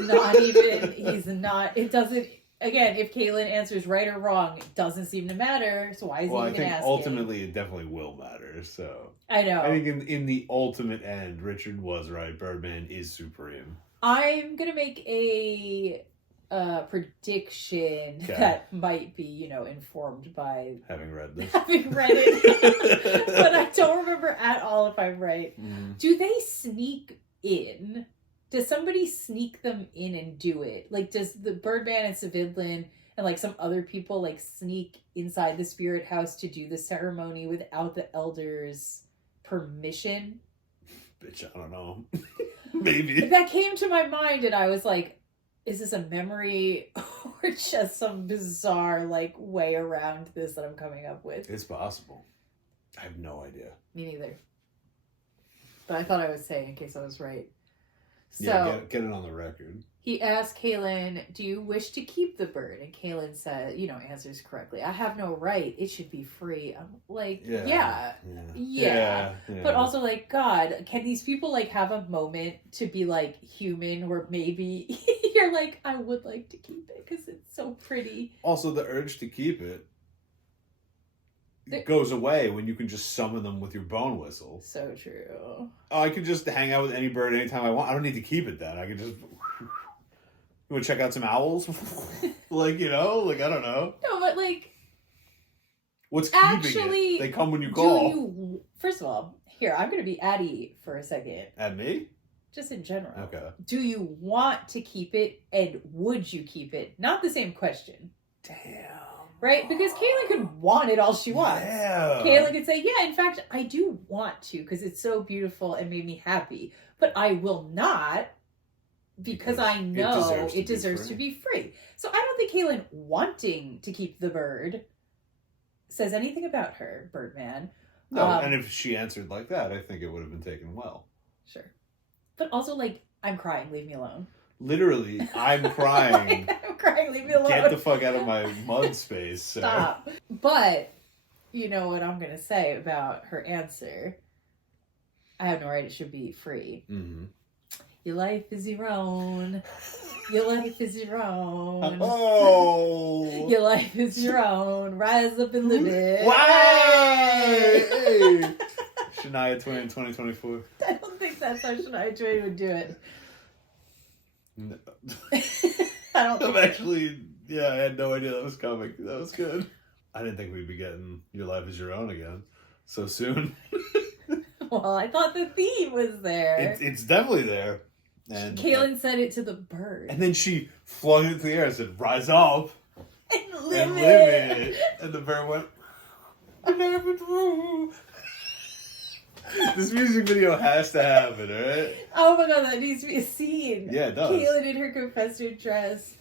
doesn't, again, if Kaylin answers right or wrong, it doesn't seem to matter, so why is he even asking? I think ultimately it definitely will matter, so. I know. I think in the ultimate end, Richard was right. Birdman is supreme. I'm gonna make a prediction that might be, you know, informed by having read this. Having read it. But I don't remember at all if I'm right. Do they sneak in? Does somebody sneak them in and do it? Like, does the Birdman and Siddin and, like, some other people, like, sneak inside the spirit house to do the ceremony without the elders' permission? Bitch, I don't know. Maybe. That came to my mind, and I was like, is this a memory or just some bizarre, like, way around this that I'm coming up with? It's possible. I have no idea. Me neither. But I thought I would say in case I was right. So, yeah, get it on the record. He asked Kaylin, do you wish to keep the bird? And Kaylin said, you know, answers correctly. I have no right. It should be free. I'm like, yeah. But also, like, God, can these people, like, have a moment to be, like, human where maybe you're like, I would like to keep it because it's so pretty. Also, the urge to keep it goes away when you can just summon them with your bone whistle. So true. Oh, I could just hang out with any bird anytime I want. I don't need to keep it then. I could just... You want to check out some owls? Like, you know? Like, I don't know. No, but, like... What's keeping it? They come when you call. First of all, here, I'm going to be Addie for a second. At me? Just in general. Okay. Do you want to keep it, and would you keep it? Not the same question. Damn. Right? Because Kaylin could want it all she wants. Yeah. Kaylin could say, yeah, in fact, I do want to because it's so beautiful and made me happy. But I will not because I know it deserves to be free. So I don't think Kaylin wanting to keep the bird says anything about her, Birdman. No, and if she answered like that, I think it would have been taken well. Sure. But also, like, I'm crying, leave me alone. Literally, I'm crying. Like, I'm crying, leave me alone. Get the fuck out of my mud space. So. Stop. But, you know what I'm going to say about her answer. I have no right, it should be free. Mm-hmm. Your life is your own. Your life is your own. Oh! Your life is your own. Rise up and live it. Why? Hey! Shania Twain 2024. I don't think that's how Shania Twain would do it. No. I don't think actually, I had no idea that was coming. That was good. I didn't think we'd be getting Your Life Is Your Own again so soon. Well, I thought the theme was there. It's definitely there. And Kaylin said it to the bird. And then she flung it into the air and said, rise up and live it. And the bird went, I never drew. This music video has to happen, right? Oh my god, that needs to be a scene. Yeah, it does. Kaylin in her confessor dress.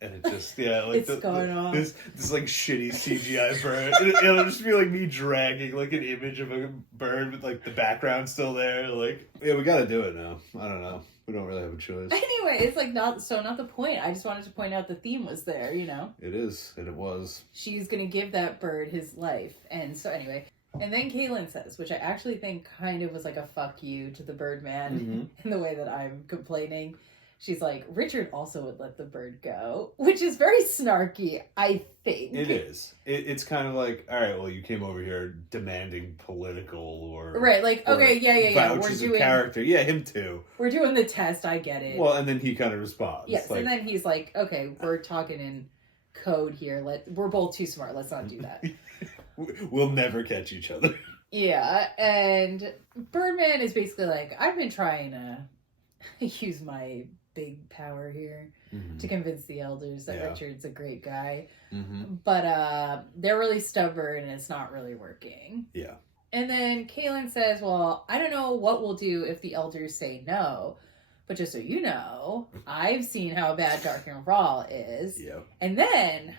And it just, like it's going on. This like shitty CGI bird. It'll just be like me dragging like an image of a bird with like the background still there. Like, we gotta do it now. I don't know. We don't really have a choice. Anyway, it's like not the point. I just wanted to point out the theme was there, you know? It is, and it was. She's gonna give that bird his life. And so anyway. And then Kaylin says, which I actually think kind of was like a fuck you to the Birdman in the way that I'm complaining. She's like, Richard also would let the bird go, which is very snarky, I think. It is. It's kind of like, all right, well, you came over here demanding political or... Right, like, okay, yeah. We're doing... character. Yeah, him too. We're doing the test, I get it. Well, and then he kind of responds. Yes, like, and then he's like, okay, we're talking in code here. We're both too smart. Let's not do that. We'll never catch each other. Yeah, and Birdman is basically like, I've been trying to use my big power here to convince the elders that Richard's a great guy. But they're really stubborn and it's not really working. Yeah. And then Kaylin says, well, I don't know what we'll do if the elders say no. But just so you know, I've seen how bad Dark and Raw is. Yep. And then...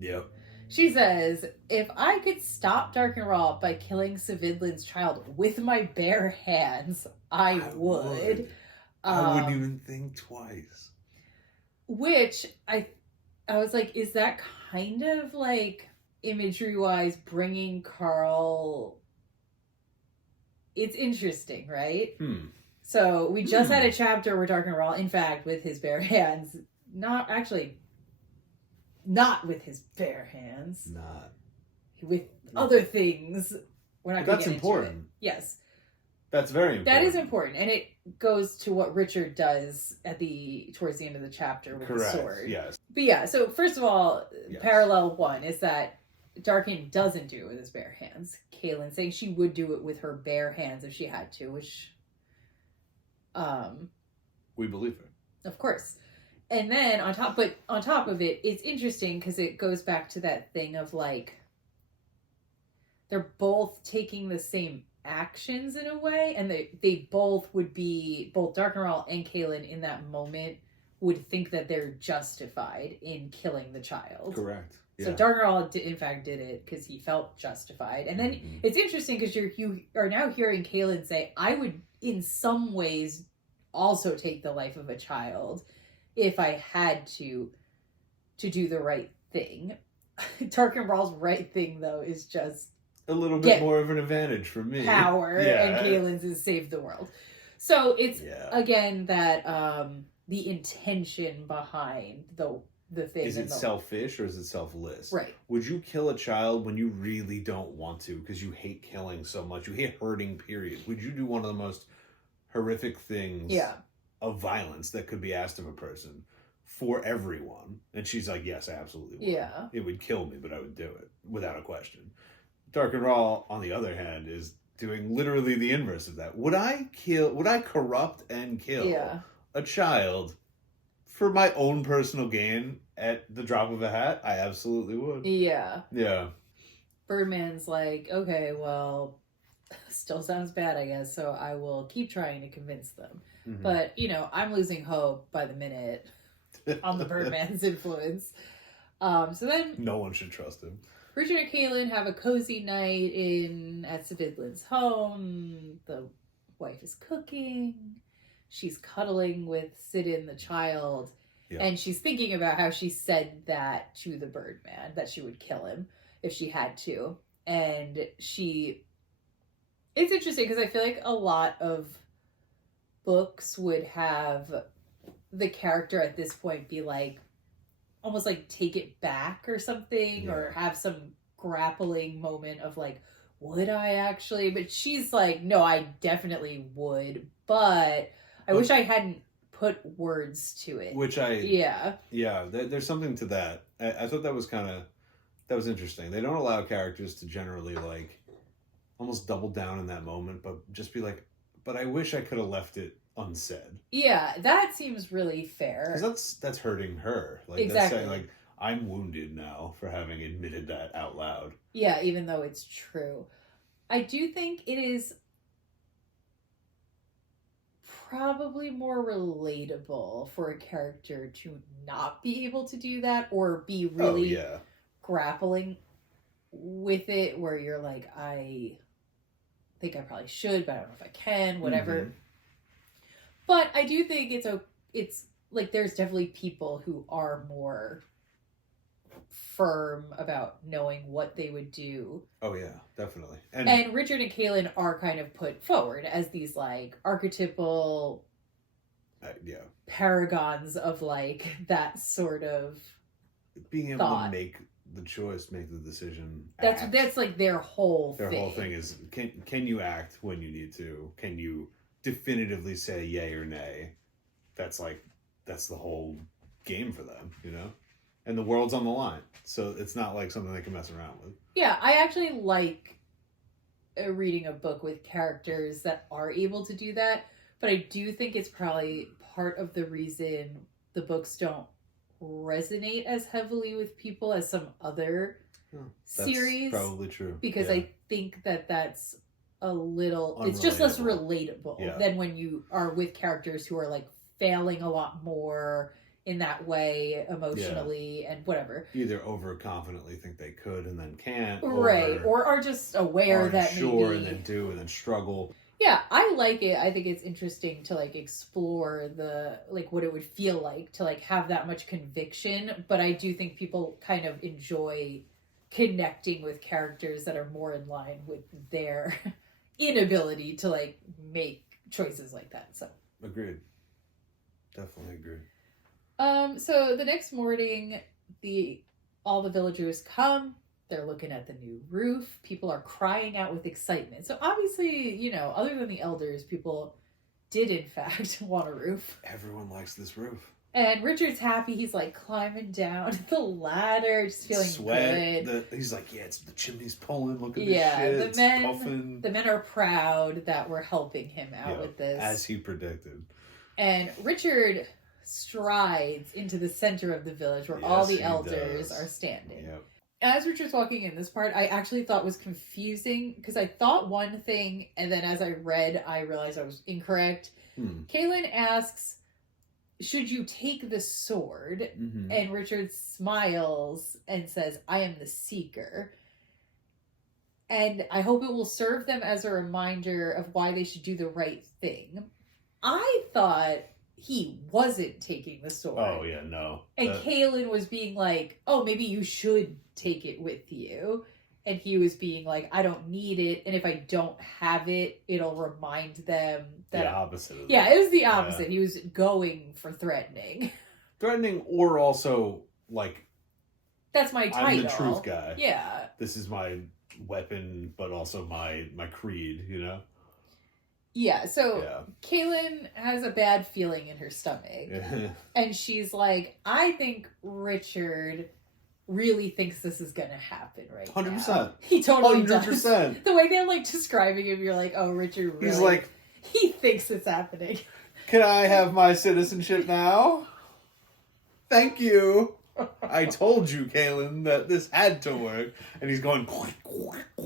Yep. She says, if I could stop Darkenrahl by killing Sividlin's child with my bare hands, I would. I wouldn't even think twice. Which, I was like, is that kind of like, imagery-wise, bringing Carl... It's interesting, right? So, we just had a chapter where Darkenrahl, in fact, with his bare hands, not with his bare hands. With other things. We're not going to get important. into it. Yes. That's very important. That is important. And it goes to what Richard does towards the end of the chapter with the sword. Yes. But yeah, so first of all, parallel one is that Darkin doesn't do it with his bare hands. Kaylin saying she would do it with her bare hands if she had to, which... we believe her. Of course. And then on top of it, it's interesting because it goes back to that thing of like, they're both taking the same actions in a way, and they both would be, both Darkenrahl and Kaylin in that moment would think that they're justified in killing the child. Correct. Yeah. So Darkenrahl in fact did it because he felt justified. And then it's interesting because you are now hearing Kaylin say, I would in some ways also take the life of a child if I had to do the right thing. Darkenrahl's right thing, though, is just... a little bit more of an advantage for me. Power, and Kaylin's is save the world. So it's, again, that the intention behind the thing. Is it selfish or is it selfless? Right. Would you kill a child when you really don't want to because you hate killing so much? You hate hurting, period. Would you do one of the most horrific things of violence that could be asked of a person for everyone? And she's like, yes, I absolutely would. Yeah. It would kill me, but I would do it without a question. Darkenrahl, on the other hand, is doing literally the inverse of that. Would I corrupt and kill a child for my own personal gain at the drop of a hat? I absolutely would. Yeah. Yeah. Birdman's like, okay, well, still sounds bad, I guess, so I will keep trying to convince them. Mm-hmm. But, I'm losing hope by the minute on the Birdman's influence. So then... no one should trust him. Richard and Kaylin have a cozy night at Sividlin's home. The wife is cooking. She's cuddling with Siddin, the child. Yeah. And she's thinking about how she said that to the Birdman, that she would kill him if she had to. And it's interesting because I feel like a lot of books would have the character at this point be like, almost like take it back or something, or have some grappling moment of like, would I actually? But she's like, no, I definitely would, but I wish I hadn't put words to it. There's something to that. I thought that was interesting. They don't allow characters to generally like almost double down in that moment, but just be like, but I wish I could have left it unsaid. Yeah, that seems really fair. Because that's hurting her. Like, exactly. That's saying, like, I'm wounded now for having admitted that out loud. Yeah, even though it's true. I do think it is probably more relatable for a character to not be able to do that, or be really grappling with it, where you're like, I think I probably should, but I don't know if I can, whatever. Mm-hmm. But I do think it's like there's definitely people who are more firm about knowing what they would do. Oh yeah, definitely. And Richard and Kaylin are kind of put forward as these like archetypal paragons of like that sort of being able to make the choice, make the decision. That's like their whole thing. Their whole thing is can you act when you need to? Can you definitively say yay or nay? That's the whole game for them, and the world's on the line, so it's not like something they can mess around with. Yeah, I actually like reading a book with characters that are able to do that, but I do think it's probably part of the reason the books don't resonate as heavily with people as some other series. That's probably true, because I think that's a little, it's just less relatable than when you are with characters who are like failing a lot more in that way emotionally and whatever. Either overconfidently think they could and then can't. Right. Or are just aware that maybe... and then do and then struggle. Yeah, I like it. I think it's interesting to, like, explore the, like, what it would feel like to, like, have that much conviction. But I do think people kind of enjoy connecting with characters that are more in line with their inability to, like, make choices like that. So agreed. Definitely agreed. So the next morning, all the villagers come. They're looking at the new roof. People are crying out with excitement. So obviously, you know, other than the elders, people did in fact want a roof. Everyone likes this roof. And Richard's happy. He's like climbing down the ladder, just feeling good. He's like, yeah, it's the chimney's pulling. Look at this shit. The men are proud that we're helping him out with this. As he predicted. And Richard strides into the center of the village where all the elders are standing. Yep. As Richard's walking in, this part I actually thought was confusing because I thought one thing and then as I read, I realized I was incorrect. Kaylin asks, should you take the sword? Mm-hmm. And Richard smiles and says, I am the seeker. And I hope it will serve them as a reminder of why they should do the right thing. I thought he wasn't taking the sword. Oh, yeah, no. And Kaylin was being like, oh, maybe you should take it with you. And he was being like, I don't need it. And if I don't have it, it'll remind them that... The opposite of that. Yeah, it was the opposite. Yeah. He was going for threatening. Threatening or also, like... That's my title. I'm the truth guy. Yeah. This is my weapon, but also my creed, you know? Yeah, so Kaylin has a bad feeling in her stomach. And she's like, I think Richard really thinks this is going to happen right 100%. Now. He totally 100%. Does. The way they're, like, describing him, you're like, oh, Richard really... He's like... He thinks it's happening. Can I have my citizenship now? Thank you. I told you, Kaylin, that this had to work. And he's going...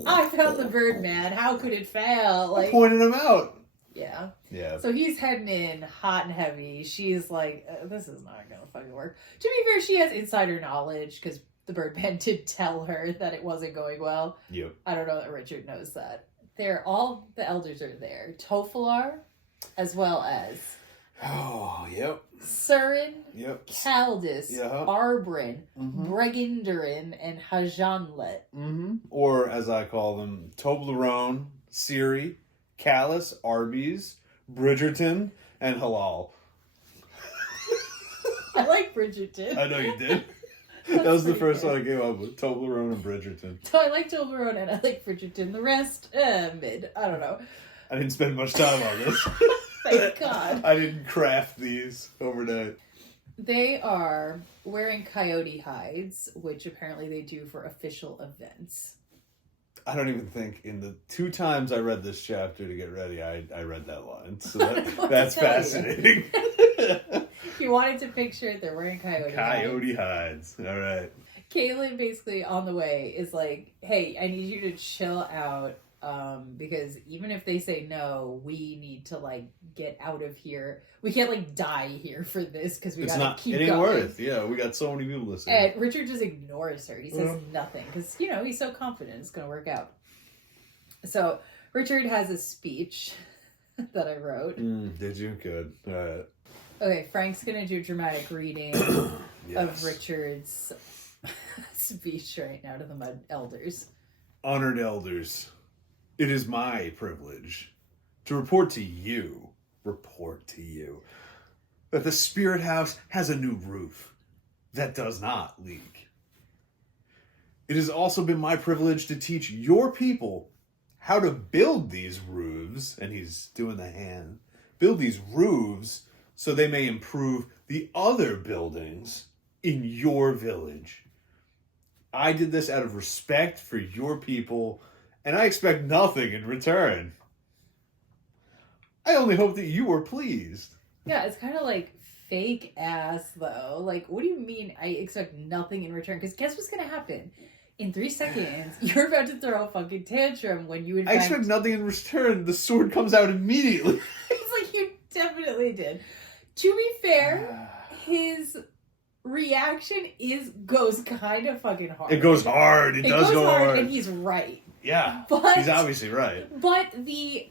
I found the bird, man. How could it fail? Like, pointing him out. Yeah. Yeah. So he's heading in hot and heavy. She's like, this is not going to fucking work. To be fair, she has insider knowledge because the Birdman did tell her that it wasn't going well. Yep. I don't know that Richard knows that. All the elders are there. Tofalar, as well as... Oh, yep. Surin, yep. Caldis, Arbrin, Breginderin, and Hajanlet. Mm-hmm. Or, as I call them, Toblerone, Siri, Callus, Arby's, Bridgerton, and Halal. I like Bridgerton. I know you did. That was the first one I came up with. Toblerone and Bridgerton. So I like Toblerone and I like Bridgerton. The rest, mid. I don't know. I didn't spend much time on this. Thank God. I didn't craft these overnight. They are wearing coyote hides, which apparently they do for official events. I don't even think in the 2 times I read this chapter to get ready, I read that line. So that's fascinating. If you wanted to picture it, they're wearing coyote hides. All right. Kaylin basically on the way is like, hey, I need you to chill out because even if they say no, we need to like get out of here. We can't like die here for this because we gotta keep going. It ain't worth. Yeah, we got so many people listening. And Richard just ignores her. He says nothing because you know he's so confident it's gonna work out. So Richard has a speech that I wrote. Did you? Good. All right. Okay, Frank's gonna do a dramatic reading of Richard's speech right now to the elders. Honored elders, it is my privilege to report to you that the Spirit House has a new roof that does not leak. It has also been my privilege to teach your people how to build these roofs, and he's doing the hand, build these roofs so they may improve the other buildings in your village. I did this out of respect for your people, and I expect nothing in return. I only hope that you are pleased. Yeah, it's kind of like fake ass, though. Like, what do you mean I expect nothing in return? Because guess what's going to happen? In 3 seconds, you're about to throw a fucking tantrum when you in fact... I expect nothing in return. The sword comes out immediately. It's like you definitely did. To be fair, his reaction goes kind of fucking hard. It goes hard. It does go hard. And he's right. Yeah. But he's obviously right. But the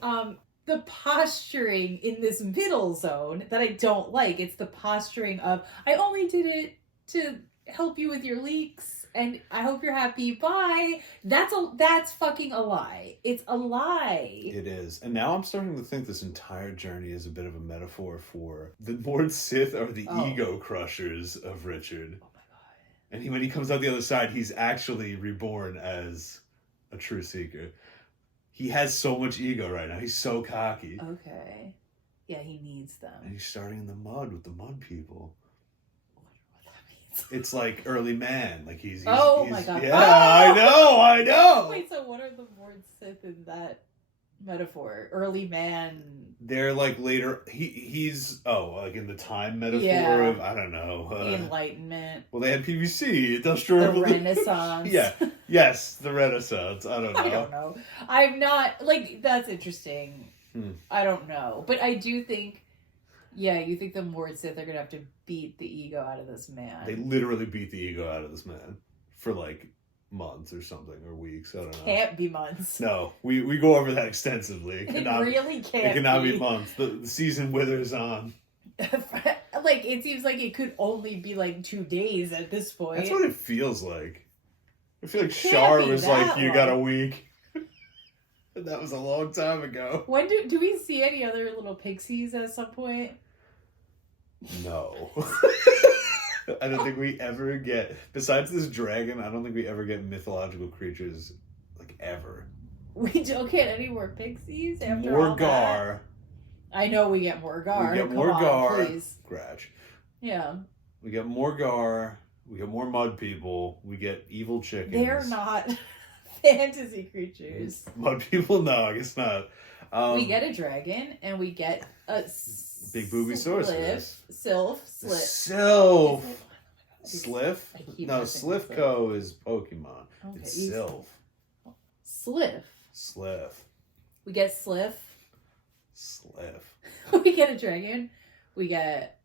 posturing in this middle zone that I don't like, it's the posturing of, I only did it to help you with your leaks and I hope you're happy, bye. That's fucking a lie. It's a lie. It is. And now I'm starting to think this entire journey is a bit of a metaphor for the Lord Sith are the ego crushers of Richard. Oh my god. And when he comes out the other side, he's actually reborn as a true seeker. He has so much ego right now. He's so cocky. Okay. Yeah, he needs them. And he's starting in the mud with the mud people. What It's like early man. Like he's my god. Yeah, I know. Wait, so what are the Lord Sith in that metaphor? Early man. They're like later. He's like in the time metaphor of I don't know. The Enlightenment. Well, they had PVC, Industrial The Renaissance. Yeah. Yes, the Renaissance. I don't know. I don't know. I'm not like that's interesting. I don't know, but I do think. Yeah, you think the Lord Sith are gonna have to beat the ego out of this man? They literally beat the ego out of this man for like months or something, or weeks. I don't know. Can't be months. No, we go over that extensively. It really can't. It cannot be months. The season withers on. Like it seems like it could only be like 2 days at this point. That's what it feels like. I feel like Char was like, "You got a week." And that was a long time ago. When do we see any other little pixies at some point? No. I don't think we ever get, besides this dragon, I don't think we ever get mythological creatures, like, ever. We don't get any more pixies after Morgar. all that? I know we get Morgar. We get Come Morgar. on, please. Gratch. Yeah. We get Morgar. We get more mud people. We get evil chickens. They're not fantasy creatures. Mud people? No, I guess not. We get a dragon, and we get a big booby sorceress. Sylph. Sliff? No, Slifco is Pokemon. Okay, it's Sylph. Sliff. We get Sliff. Sliff. We get a dragon. We get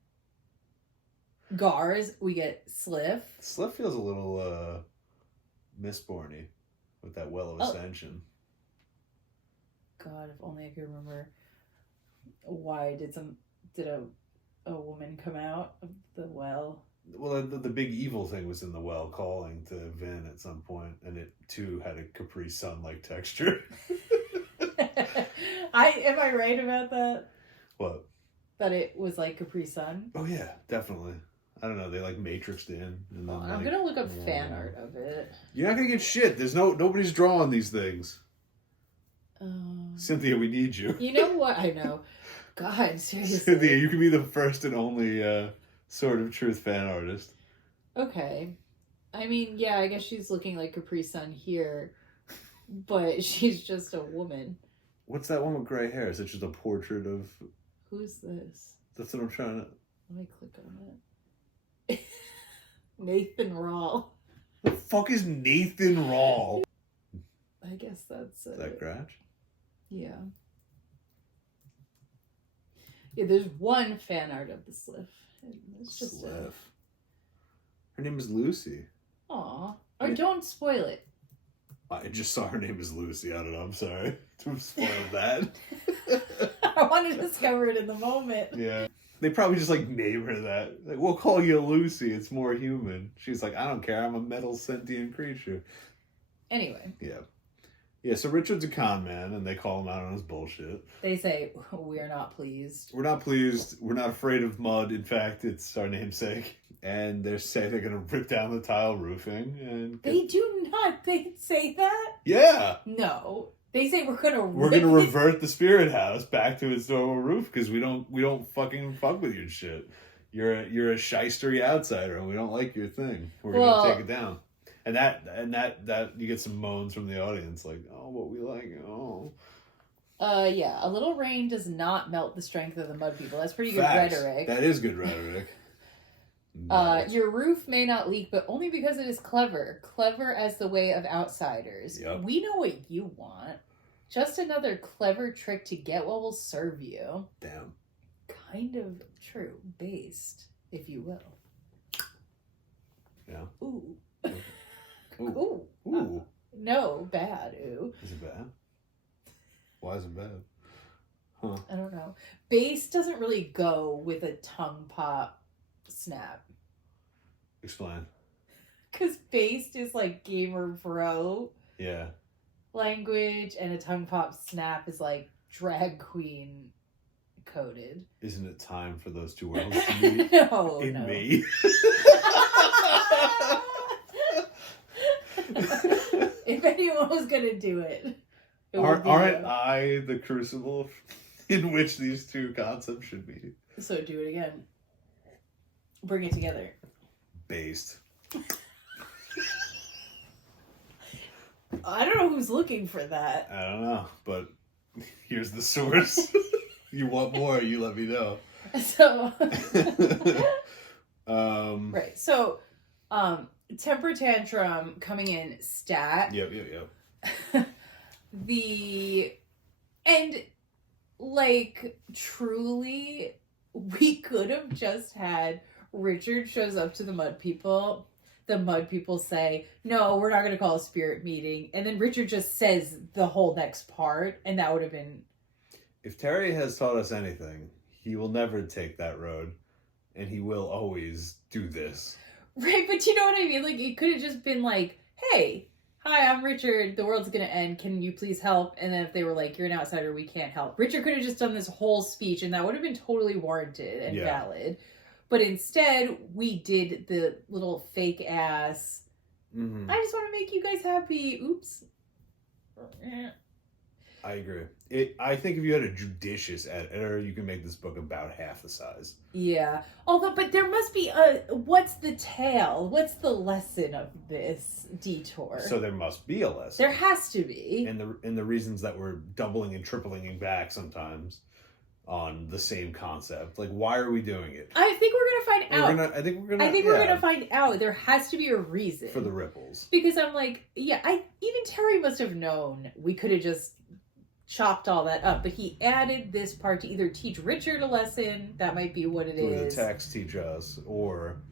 Gars. We get Sliff. Sliff feels a little Mistborny with that Well of Ascension. God, if only I could remember why did a woman come out of the well? Well, the big evil thing was in the well calling to Vin at some point, and it too had a Capri Sun-like texture. Am I right about that? What? That it was like Capri Sun? Oh yeah, definitely. I don't know. They like matrixed in. And then, I'm gonna look up fan art of it. You're not gonna get shit. There's nobody's drawing these things. Cynthia, we need you. You know what? I know. God, seriously. Cynthia, you can be the first and only Sword of Truth fan artist. Okay. I mean, yeah, I guess she's looking like Capri Sun here, but she's just a woman. What's that one with gray hair? Is it just a portrait of... Who's this? That's what I'm trying to... Let me click on it. Nathan Rawl. The fuck is Nathan Rawl? I guess that's Is that Gratch? Yeah. Yeah, there's one fan art of the Sliff. It's just Sliff. Her name is Lucy. Aw. Or don't spoil it. I just saw her name is Lucy. I don't know. I'm sorry to have spoiled that. I want to discover it in the moment. Yeah. They probably just like name her that. Like, we'll call you Lucy. It's more human. She's like, I don't care. I'm a metal sentient creature. Anyway. Yeah. Yeah, so Richard's a con man, and they call him out on his bullshit. They say, we're not pleased. We're not pleased. We're not afraid of mud. In fact, it's our namesake. And they say they're going to rip down the tile roofing. And They do not. They say that? Yeah. No. They say we're going to revert the spirit house back to its normal roof because we don't fucking fuck with your shit. You're a shystery outsider, and we don't like your thing. We're going to take it down. And that you get some moans from the audience like, oh, what we like, oh. Yeah, a little rain does not melt the strength of the mud people. That's pretty good Facts. rhetoric. That is good rhetoric. Your roof may not leak, but only because it is clever. Clever as the way of outsiders. Yep. We know what you want. Just another clever trick to get what will serve you. Damn. Kind of true. Based. if you will. Yeah. Ooh. Ooh. Ooh. Ooh. No, bad. Ooh. Is it bad? Why is it bad? Huh. I don't know. Bass doesn't really go with a tongue pop snap. Explain. Because bass is like gamer bro. Yeah. Language, and a tongue pop snap is like drag queen coded. Isn't it time for those two worlds to meet? No. Me. If anyone was gonna do it, aren't I the crucible in which these two concepts should be? So do it again. Bring it together. Based. I don't know who's looking for that. I don't know, but here's the source. You want more, you let me know. So right. So temper tantrum coming in stat. Yep. And like truly we could have just had Richard shows up to the mud people. The mud people say, no, we're not going to call a spirit meeting. And then Richard just says the whole next part. And that would have been... If Terry has taught us anything, he will never take that road. And he will always do this. Right, but you know what I mean? Like, it could have just been like, hey, hi, I'm Richard. The world's going to end. Can you please help? And then if they were like, you're an outsider, we can't help. Richard could have just done this whole speech. And that would have been totally warranted and valid. But instead, we did the little fake ass, I just want to make you guys happy. Oops. I agree. I think if you had a judicious editor, you can make this book about half the size. Yeah. Although, but there must be what's the tale? What's the lesson of this detour? So there must be a lesson. There has to be. And the reasons that we're doubling and tripling back sometimes on the same concept. Like, why are we doing it? I think we're gonna find out. I think we're gonna find out. There has to be a reason for the ripples. Because I'm like, even Terry must have known we could have just chopped all that up, but he added this part to either teach Richard a lesson. That might be what it is. The text teach us, or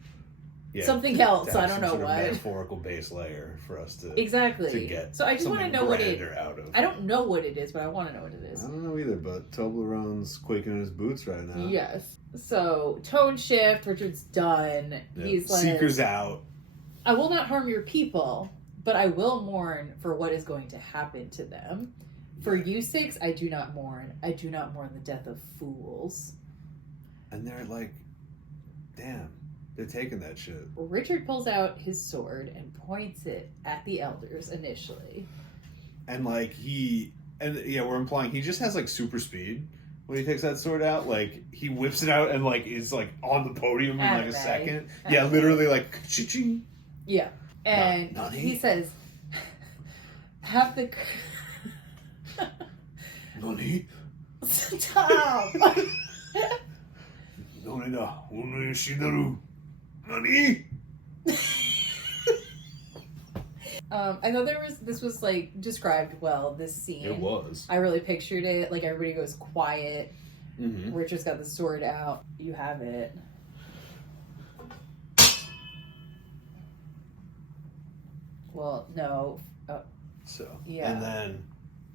something else. I don't know what. What metaphorical base layer for us to to get. So I just want to know what it. Out of. I don't know what it is, but I want to know what it is. I don't know either, but Toblerone's quaking in his boots right now. Yes. So tone shift. Richard's done. Yep. He's like, Seeker's out. I will not harm your people, but I will mourn for what is going to happen to them. For you six, I do not mourn. I do not mourn the death of fools. And they're like, damn, they're taking that shit. Richard pulls out his sword and points it at the elders initially. And like we're implying he just has like super speed when he takes that sword out. Like he whips it out and like is like on the podium in like a second. Yeah, literally like cha-ching. Yeah. And he says, have the... Nani? Stop! Nani? I know this was like described well, this scene. It was. I really pictured it. Like everybody goes quiet. Mm-hmm. Richard's got the sword out. You have it. Well, no. And then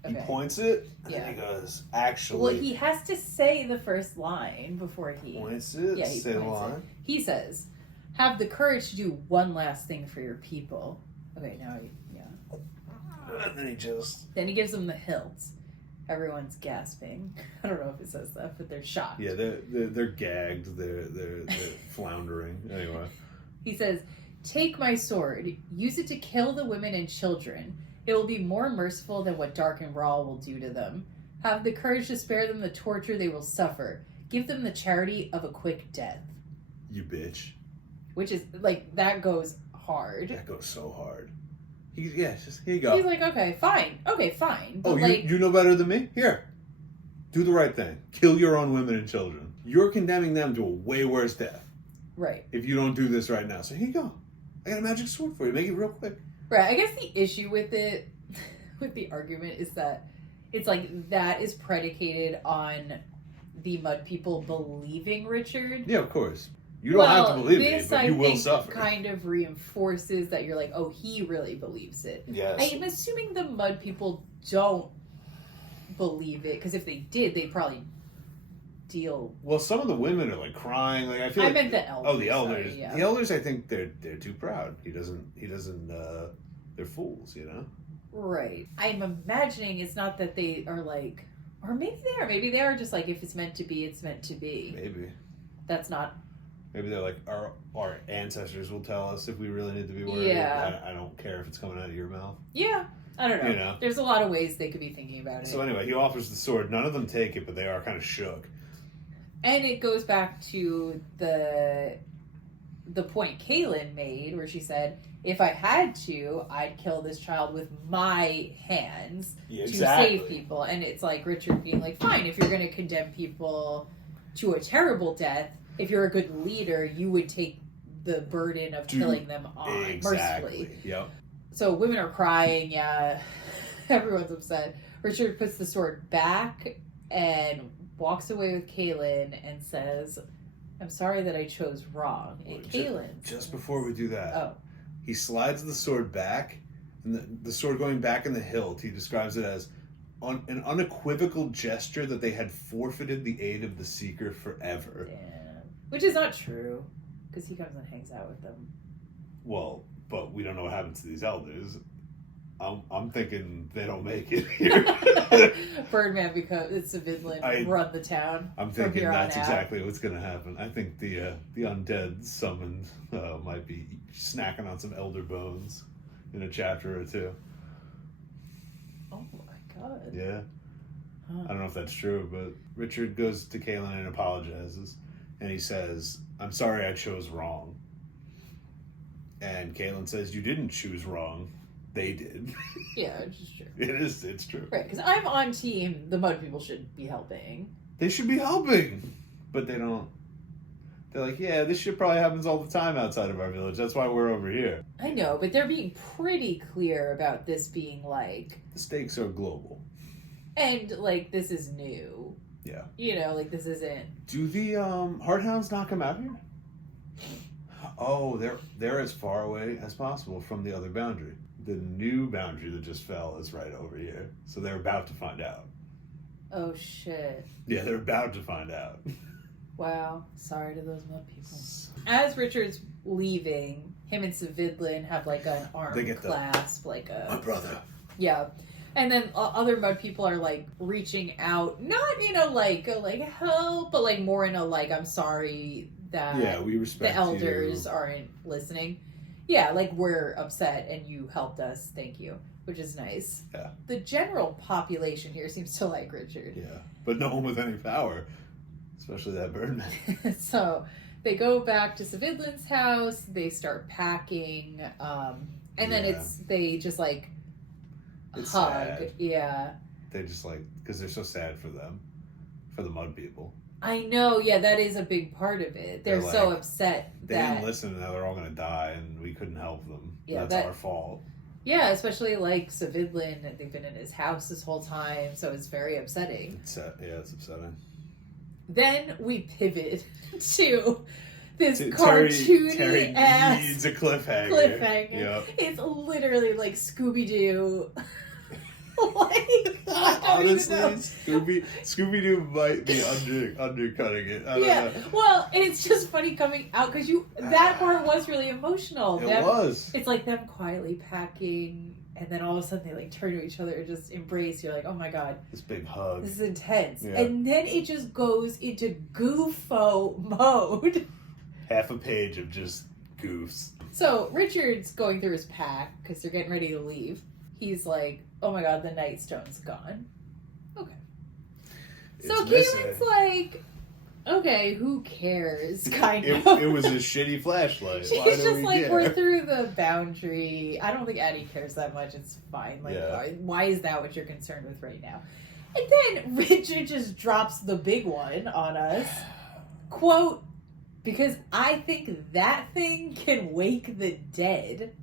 he points it, and then he goes, actually... Well, he has to say the first line before he... Points it? Yeah, he say the points line. it. He says, have the courage to do one last thing for your people. Okay, now And then he just... Then he gives them the hilt. Everyone's gasping. I don't know if it says that, but they're shocked. Yeah, they're gagged. They're floundering. Anyway. He says, take my sword. Use it to kill the women and children. It will be more merciful than what Dark and Raw will do to them. Have the courage to spare them the torture they will suffer. Give them the charity of a quick death. You bitch. Which is, like, that goes hard. That goes so hard. Just here you go. He's like, okay, fine. But you know better than me? Here. Do the right thing. Kill your own women and children. You're condemning them to a way worse death. Right. If you don't do this right now. So here you go. I got a magic sword for you. Make it real quick. Right. I guess the issue with it, with the argument, is that it's like that is predicated on the mud people believing Richard. Yeah, of course. You don't have to believe me, but you will think, suffer. Kind of reinforces that you're like, oh, he really believes it. Yes. I am assuming the mud people don't believe it, because if they did, they'd probably deal. Well, some of the women are like crying. Like I meant the elders. Oh, the elders. Sorry, yeah. The elders, I think they're too proud. He doesn't. They're fools, you know. Right. I'm imagining it's not that they are like, or maybe they are. Maybe they are just like, if it's meant to be, it's meant to be. Maybe. That's not. Maybe they're like, our ancestors will tell us if we really need to be worried. Yeah. I don't care if it's coming out of your mouth. Yeah. I don't know. You know? There's a lot of ways they could be thinking about it. So anyway, he offers the sword. None of them take it, but they are kind of shook. And it goes back to the point Kaylin made, where she said, if I had to, I'd kill this child with my hands to save people. And it's like Richard being like, fine, if you're going to condemn people to a terrible death, if you're a good leader, you would take the burden of killing them on mercifully. Yep. So women are crying, yeah. Everyone's upset. Richard puts the sword back and walks away with Kaylin and says, I'm sorry that I chose wrong. And Kaylin. Just before we do that, oh, he slides the sword back, and the sword going back in the hilt, he describes it as an unequivocal gesture that they had forfeited the aid of the Seeker forever. Damn. Which is not true, because he comes and hangs out with them. Well, but we don't know what happens to these elders. I'm thinking they don't make it here. Birdman becomes Siddin run the town. I'm thinking that's exactly what's going to happen. I think the undead summoned might be snacking on some elder bones in a chapter or two. Oh my god. Yeah. Huh. I don't know if that's true, but Richard goes to Kaylin and apologizes, and he says, "I'm sorry I chose wrong." And Kaylin says, "You didn't choose wrong. They did." Yeah, which is true. It's true. Right, because I'm on team, the mud people should be helping. They should be helping, but they don't. They're like, yeah, this shit probably happens all the time outside of our village. That's why we're over here. I know, but they're being pretty clear about this being like... The stakes are global. And, like, this is new. Yeah. You know, like, this isn't... Do the Hardhounds not come out here? Oh, they're as far away as possible from the other boundary. The new boundary that just fell is right over here. So they're about to find out. Oh, shit. Yeah, they're about to find out. Wow. Sorry to those mud people. As Richard's leaving, him and Siddin have, like, an arm clasp. Like a... My brother. Yeah. And then other mud people are, like, reaching out. Not in a, like, help, but, like, more in a, like, I'm sorry that we respect the elders aren't listening. Yeah, like, we're upset and you helped us. Thank you. Which is nice. Yeah. The general population here seems to like Richard. Yeah. But no one with any power. Especially that Birdman. So they go back to Siddin's house. They start packing. And then they just, like, it's hug. Sad. Yeah. They just, like, because they're so sad for them. For the mud people. I know, yeah, that is a big part of it. They're so like, upset they didn't listen, and now they're all going to die, and we couldn't help them. Yeah, that's our fault. Yeah, especially like Siddin, they've been in his house this whole time, so it's very upsetting. It's upsetting. Then we pivot to this cartoony ass needs a cliffhanger. Yep. It's literally like Scooby-Doo. Like, honestly, Scooby-Doo might be undercutting it. I don't know. Well, and it's just funny coming out because that part was really emotional. It was. It's like them quietly packing, and then all of a sudden they like turn to each other and just embrace. You're like, oh my god, this big hug. This is intense. Yeah. And then it just goes into goofo mode. Half a page of just goofs. So Richard's going through his pack because they're getting ready to leave. He's like, oh my god, the Nightstone's gone. Okay. So Kaylin's like, okay, who cares? Kind of. It was a shitty flashlight. She's just like, we're through the boundary. I don't think Addie cares that much. It's fine. Like, why is that what you're concerned with right now? And then Richard just drops the big one on us. Quote, because I think that thing can wake the dead.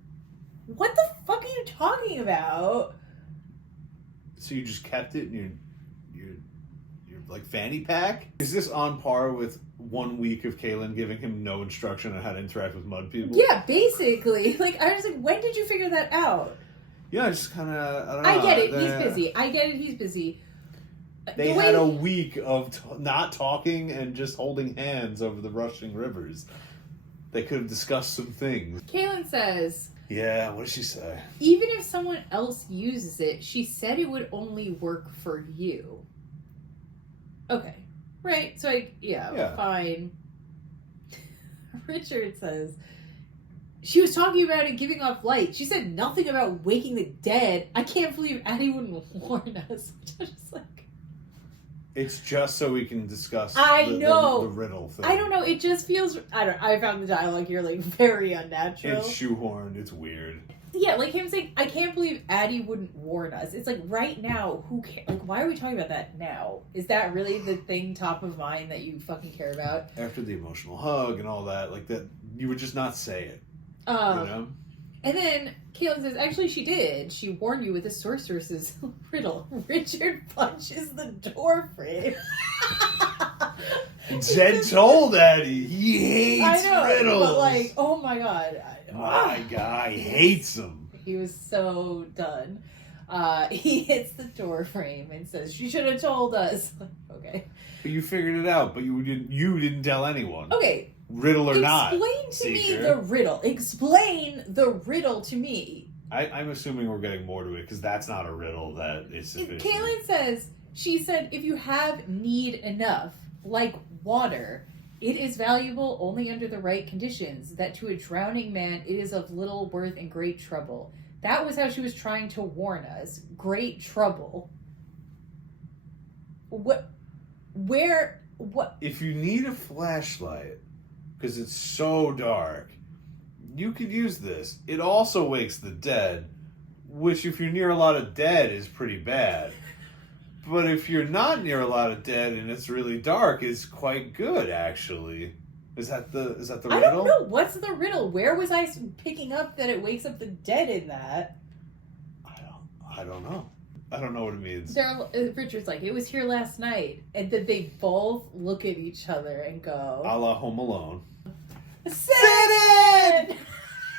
What the fuck are you talking about? So you just kept it in your like fanny pack? Is this on par with 1 week of Kaylin giving him no instruction on how to interact with mud people. Yeah, basically. Like, I was like, when did you figure that out? Yeah, I just kind of, I don't know. I get it, he's busy. They had a week of not talking and just holding hands over the rushing rivers. They could have discussed some things. Kaylin says... Yeah, what did she say? Even if someone else uses it, she said it would only work for you. Okay. Right, so yeah. Fine. Richard says... She was talking about it giving off light. She said nothing about waking the dead. I can't believe Addie wouldn't warn us. I'm just like... It's just so we can discuss the riddle thing. I don't know. It just feels... I found the dialogue here, like, very unnatural. It's shoehorned. It's weird. Yeah, like him saying, I can't believe Addie wouldn't warn us. It's like, right now, who cares? Like, why are we talking about that now? Is that really the thing top of mind that you fucking care about? After the emotional hug and all that, like, that, you would just not say it. You know? And then Kaylin says, actually, she did. She warned you with the sorceress's riddle. Richard punches the door frame. Jed told Eddie he hates riddles. But like, oh my god. My guy hates them. He was so done. He hits the door frame and says, she should have told us. Okay. But you figured it out, but you didn't tell anyone. Okay. Riddle or not. Explain to me the riddle. Explain the riddle to me. I'm assuming we're getting more to it, because that's not a riddle that is sufficient. Kaylin says, she said, if you have need enough, like water, it is valuable only under the right conditions, that to a drowning man it is of little worth and great trouble. That was how she was trying to warn us. Great trouble. What? If you need a flashlight, because it's so dark, you could use this. It also wakes the dead, which if you're near a lot of dead is pretty bad. But if you're not near a lot of dead and it's really dark, it's quite good, actually. Is that the riddle? I don't know. What's the riddle? Where was I picking up that it wakes up the dead in that? I don't know. I don't know what it means. Richard's like, it was here last night. And then they both look at each other and go... A la Home Alone. Siddin!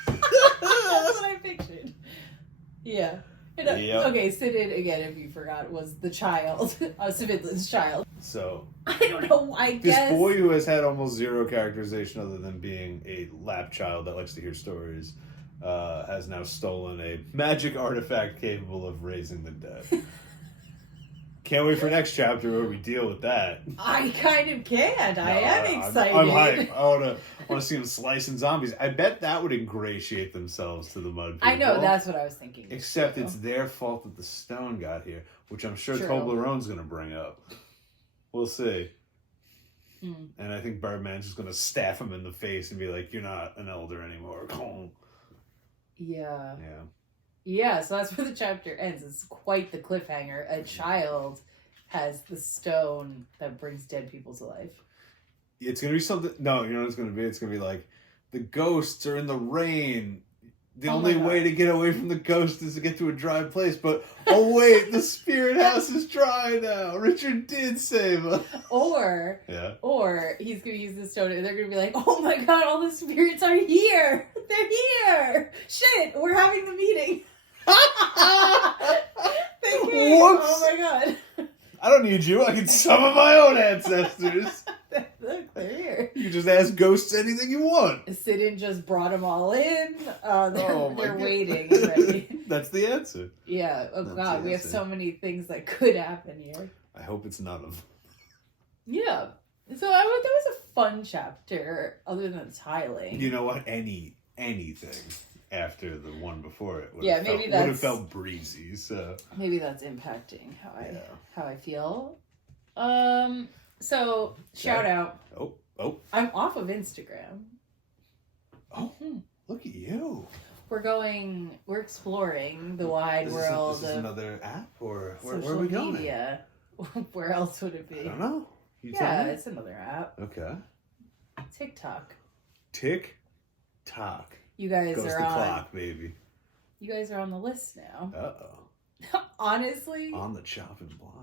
That's what I pictured. Yeah. Yep. Okay, Siddin, again, if you forgot, was the child. Savidlin's child. So... I don't know, I guess... This boy who has had almost zero characterization other than being a lap child that likes to hear stories... has now stolen a magic artifact capable of raising the dead. Can't wait for next chapter where we deal with that. I kind of can't. I am excited. I'm hyped. I want to see them slicing zombies. I bet that would ingratiate themselves to the mud people. I know, that's what I was thinking. Except it's their fault that the stone got here, which I'm sure Toblerone's going to bring up. We'll see. And I think Birdman's just going to staff him in the face and be like, you're not an elder anymore. Yeah. Yeah, so that's where the chapter ends. It's quite the cliffhanger. A child has the stone that brings dead people to life. It's going to be something... No, you know what it's going to be? It's going to be like, the ghosts are in the rain. The only way to get away from the ghost is to get to a dry place. But, oh wait, the spirit house is dry now. Richard did save us. Or he's going to use the stone and they're going to be like, oh my god, all the spirits are here. They're here. Shit, we're having the meeting. They came. Whoops. Oh my god. I don't need you. I can summon my own ancestors. Look, they're here. You just ask ghosts anything you want. Siddin just brought them all in. They're waiting and ready. That's the answer. Yeah. Oh god, we have so many things that could happen here. I hope it's none of them. Yeah. So that was a fun chapter, other than the tiling. You know what? Anything after the one before it would have felt breezy. So maybe that's impacting how I feel. So shout out. Oh. I'm off of Instagram. Oh, look at you. We're exploring the wide world. Is this another app or where are we going? Media. Where else would it be? I don't know. It's another app. Okay. TikTok. TikTok. You guys Goes are the on. Clock, baby. You guys are on the list now. Uh-oh. Honestly, on the chopping block.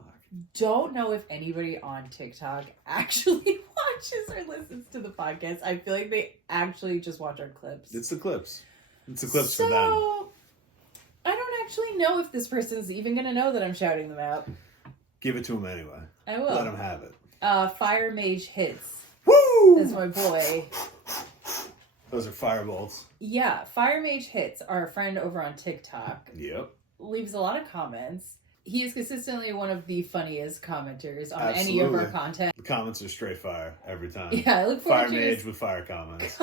Don't know if anybody on TikTok actually watches or listens to the podcast. I feel like they actually just watch our clips. It's the clips. It's the clips for them. I don't actually know if this person's even going to know that I'm shouting them out. Give it to them anyway. I will. Let them have it. Fire Mage Hits. Woo! That's my boy. Those are firebolts. Yeah, Fire Mage Hits, our friend over on TikTok. Yep. Leaves a lot of comments. He is consistently one of the funniest commenters on Absolutely. any of our content. The comments are straight fire every time. Yeah, I look forward Fire to Mage his with fire comments.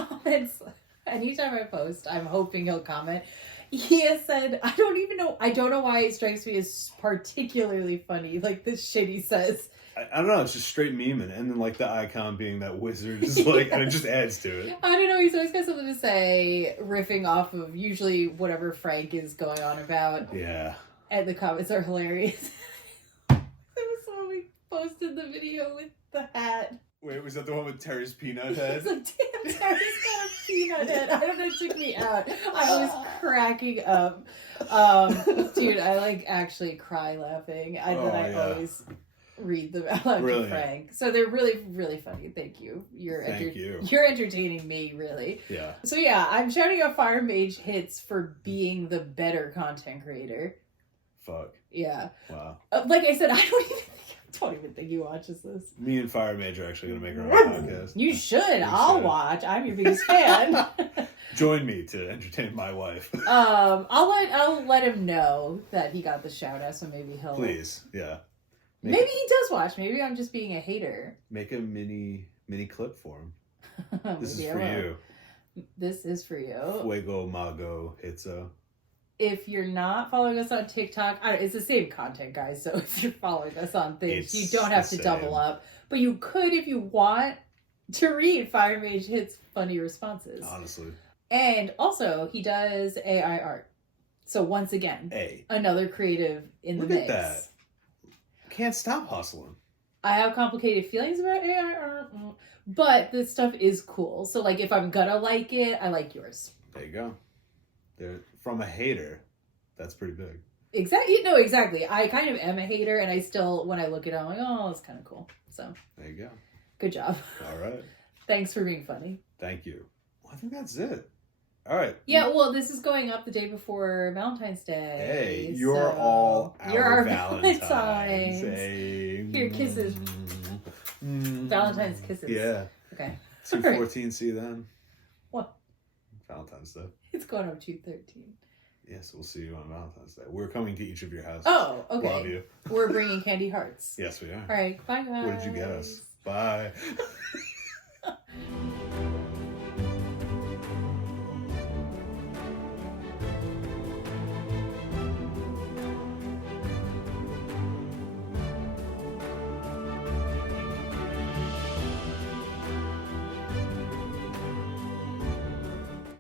Anytime I post, I'm hoping he'll comment. He has said, I don't know why it strikes me as particularly funny. Like this shit he says. I don't know, it's just straight memeing. And then like the icon being that wizard is like, and it just adds to it. I don't know, he's always got something to say, riffing off of usually whatever Frank is going on about. Yeah. And the comments are hilarious. It was when we posted the video with the hat. Wait, was that the one with Terry's peanut head? It's like, damn, Terry's got a peanut head. I don't know, it took me out. I was cracking up. Dude, I like actually cry laughing. I always read them out loud to Frank. So they're really, really funny. Thank you. You're entertaining me, really. Yeah. So yeah, I'm shouting out Fire Mage Hits for being the better content creator. Fuck. Yeah. Wow. Like I said, I don't even think he watches this. Me and Fire Mage are actually going to make our own podcast. You should. I'll watch. I'm your biggest fan. Join me to entertain my wife. I'll let him know that he got the shout out, so maybe he'll. Please, yeah. Maybe he does watch. Maybe I'm just being a hater. Make a mini clip for him. This is for you. This is for you. Fuego Mago Hitzo. If you're not following us on TikTok, it's the same content, guys. So if you're following us on things, you don't have to double up. But you could, if you want, to read Fire Mage Hits funny responses. Honestly. And also, he does AI art. So once again, another creative in the mix. Look at that. Can't stop hustling. I have complicated feelings about AI art, but this stuff is cool. So like, if I'm gonna like it, I like yours. There you go. From a hater, that's pretty big. Exactly. No, exactly. I kind of am a hater, and I still, when I look at it, I'm like, oh, it's kind of cool. So there you go. Good job. All right. Thanks for being funny. Thank you. Well, I think that's it. All right. Yeah, well, this is going up the day before Valentine's Day. Hey, you're our Valentine's. Hey. Here, kisses. Valentine's kisses. Yeah. Okay. 2:14, see you then. What? Valentine's Day. It's going up 2:13. Yes, we'll see you on Valentine's Day. We're coming to each of your houses. Oh, okay. Love you. We're bringing candy hearts. Yes, we are. All right. Bye, guys. What did you get us? Bye.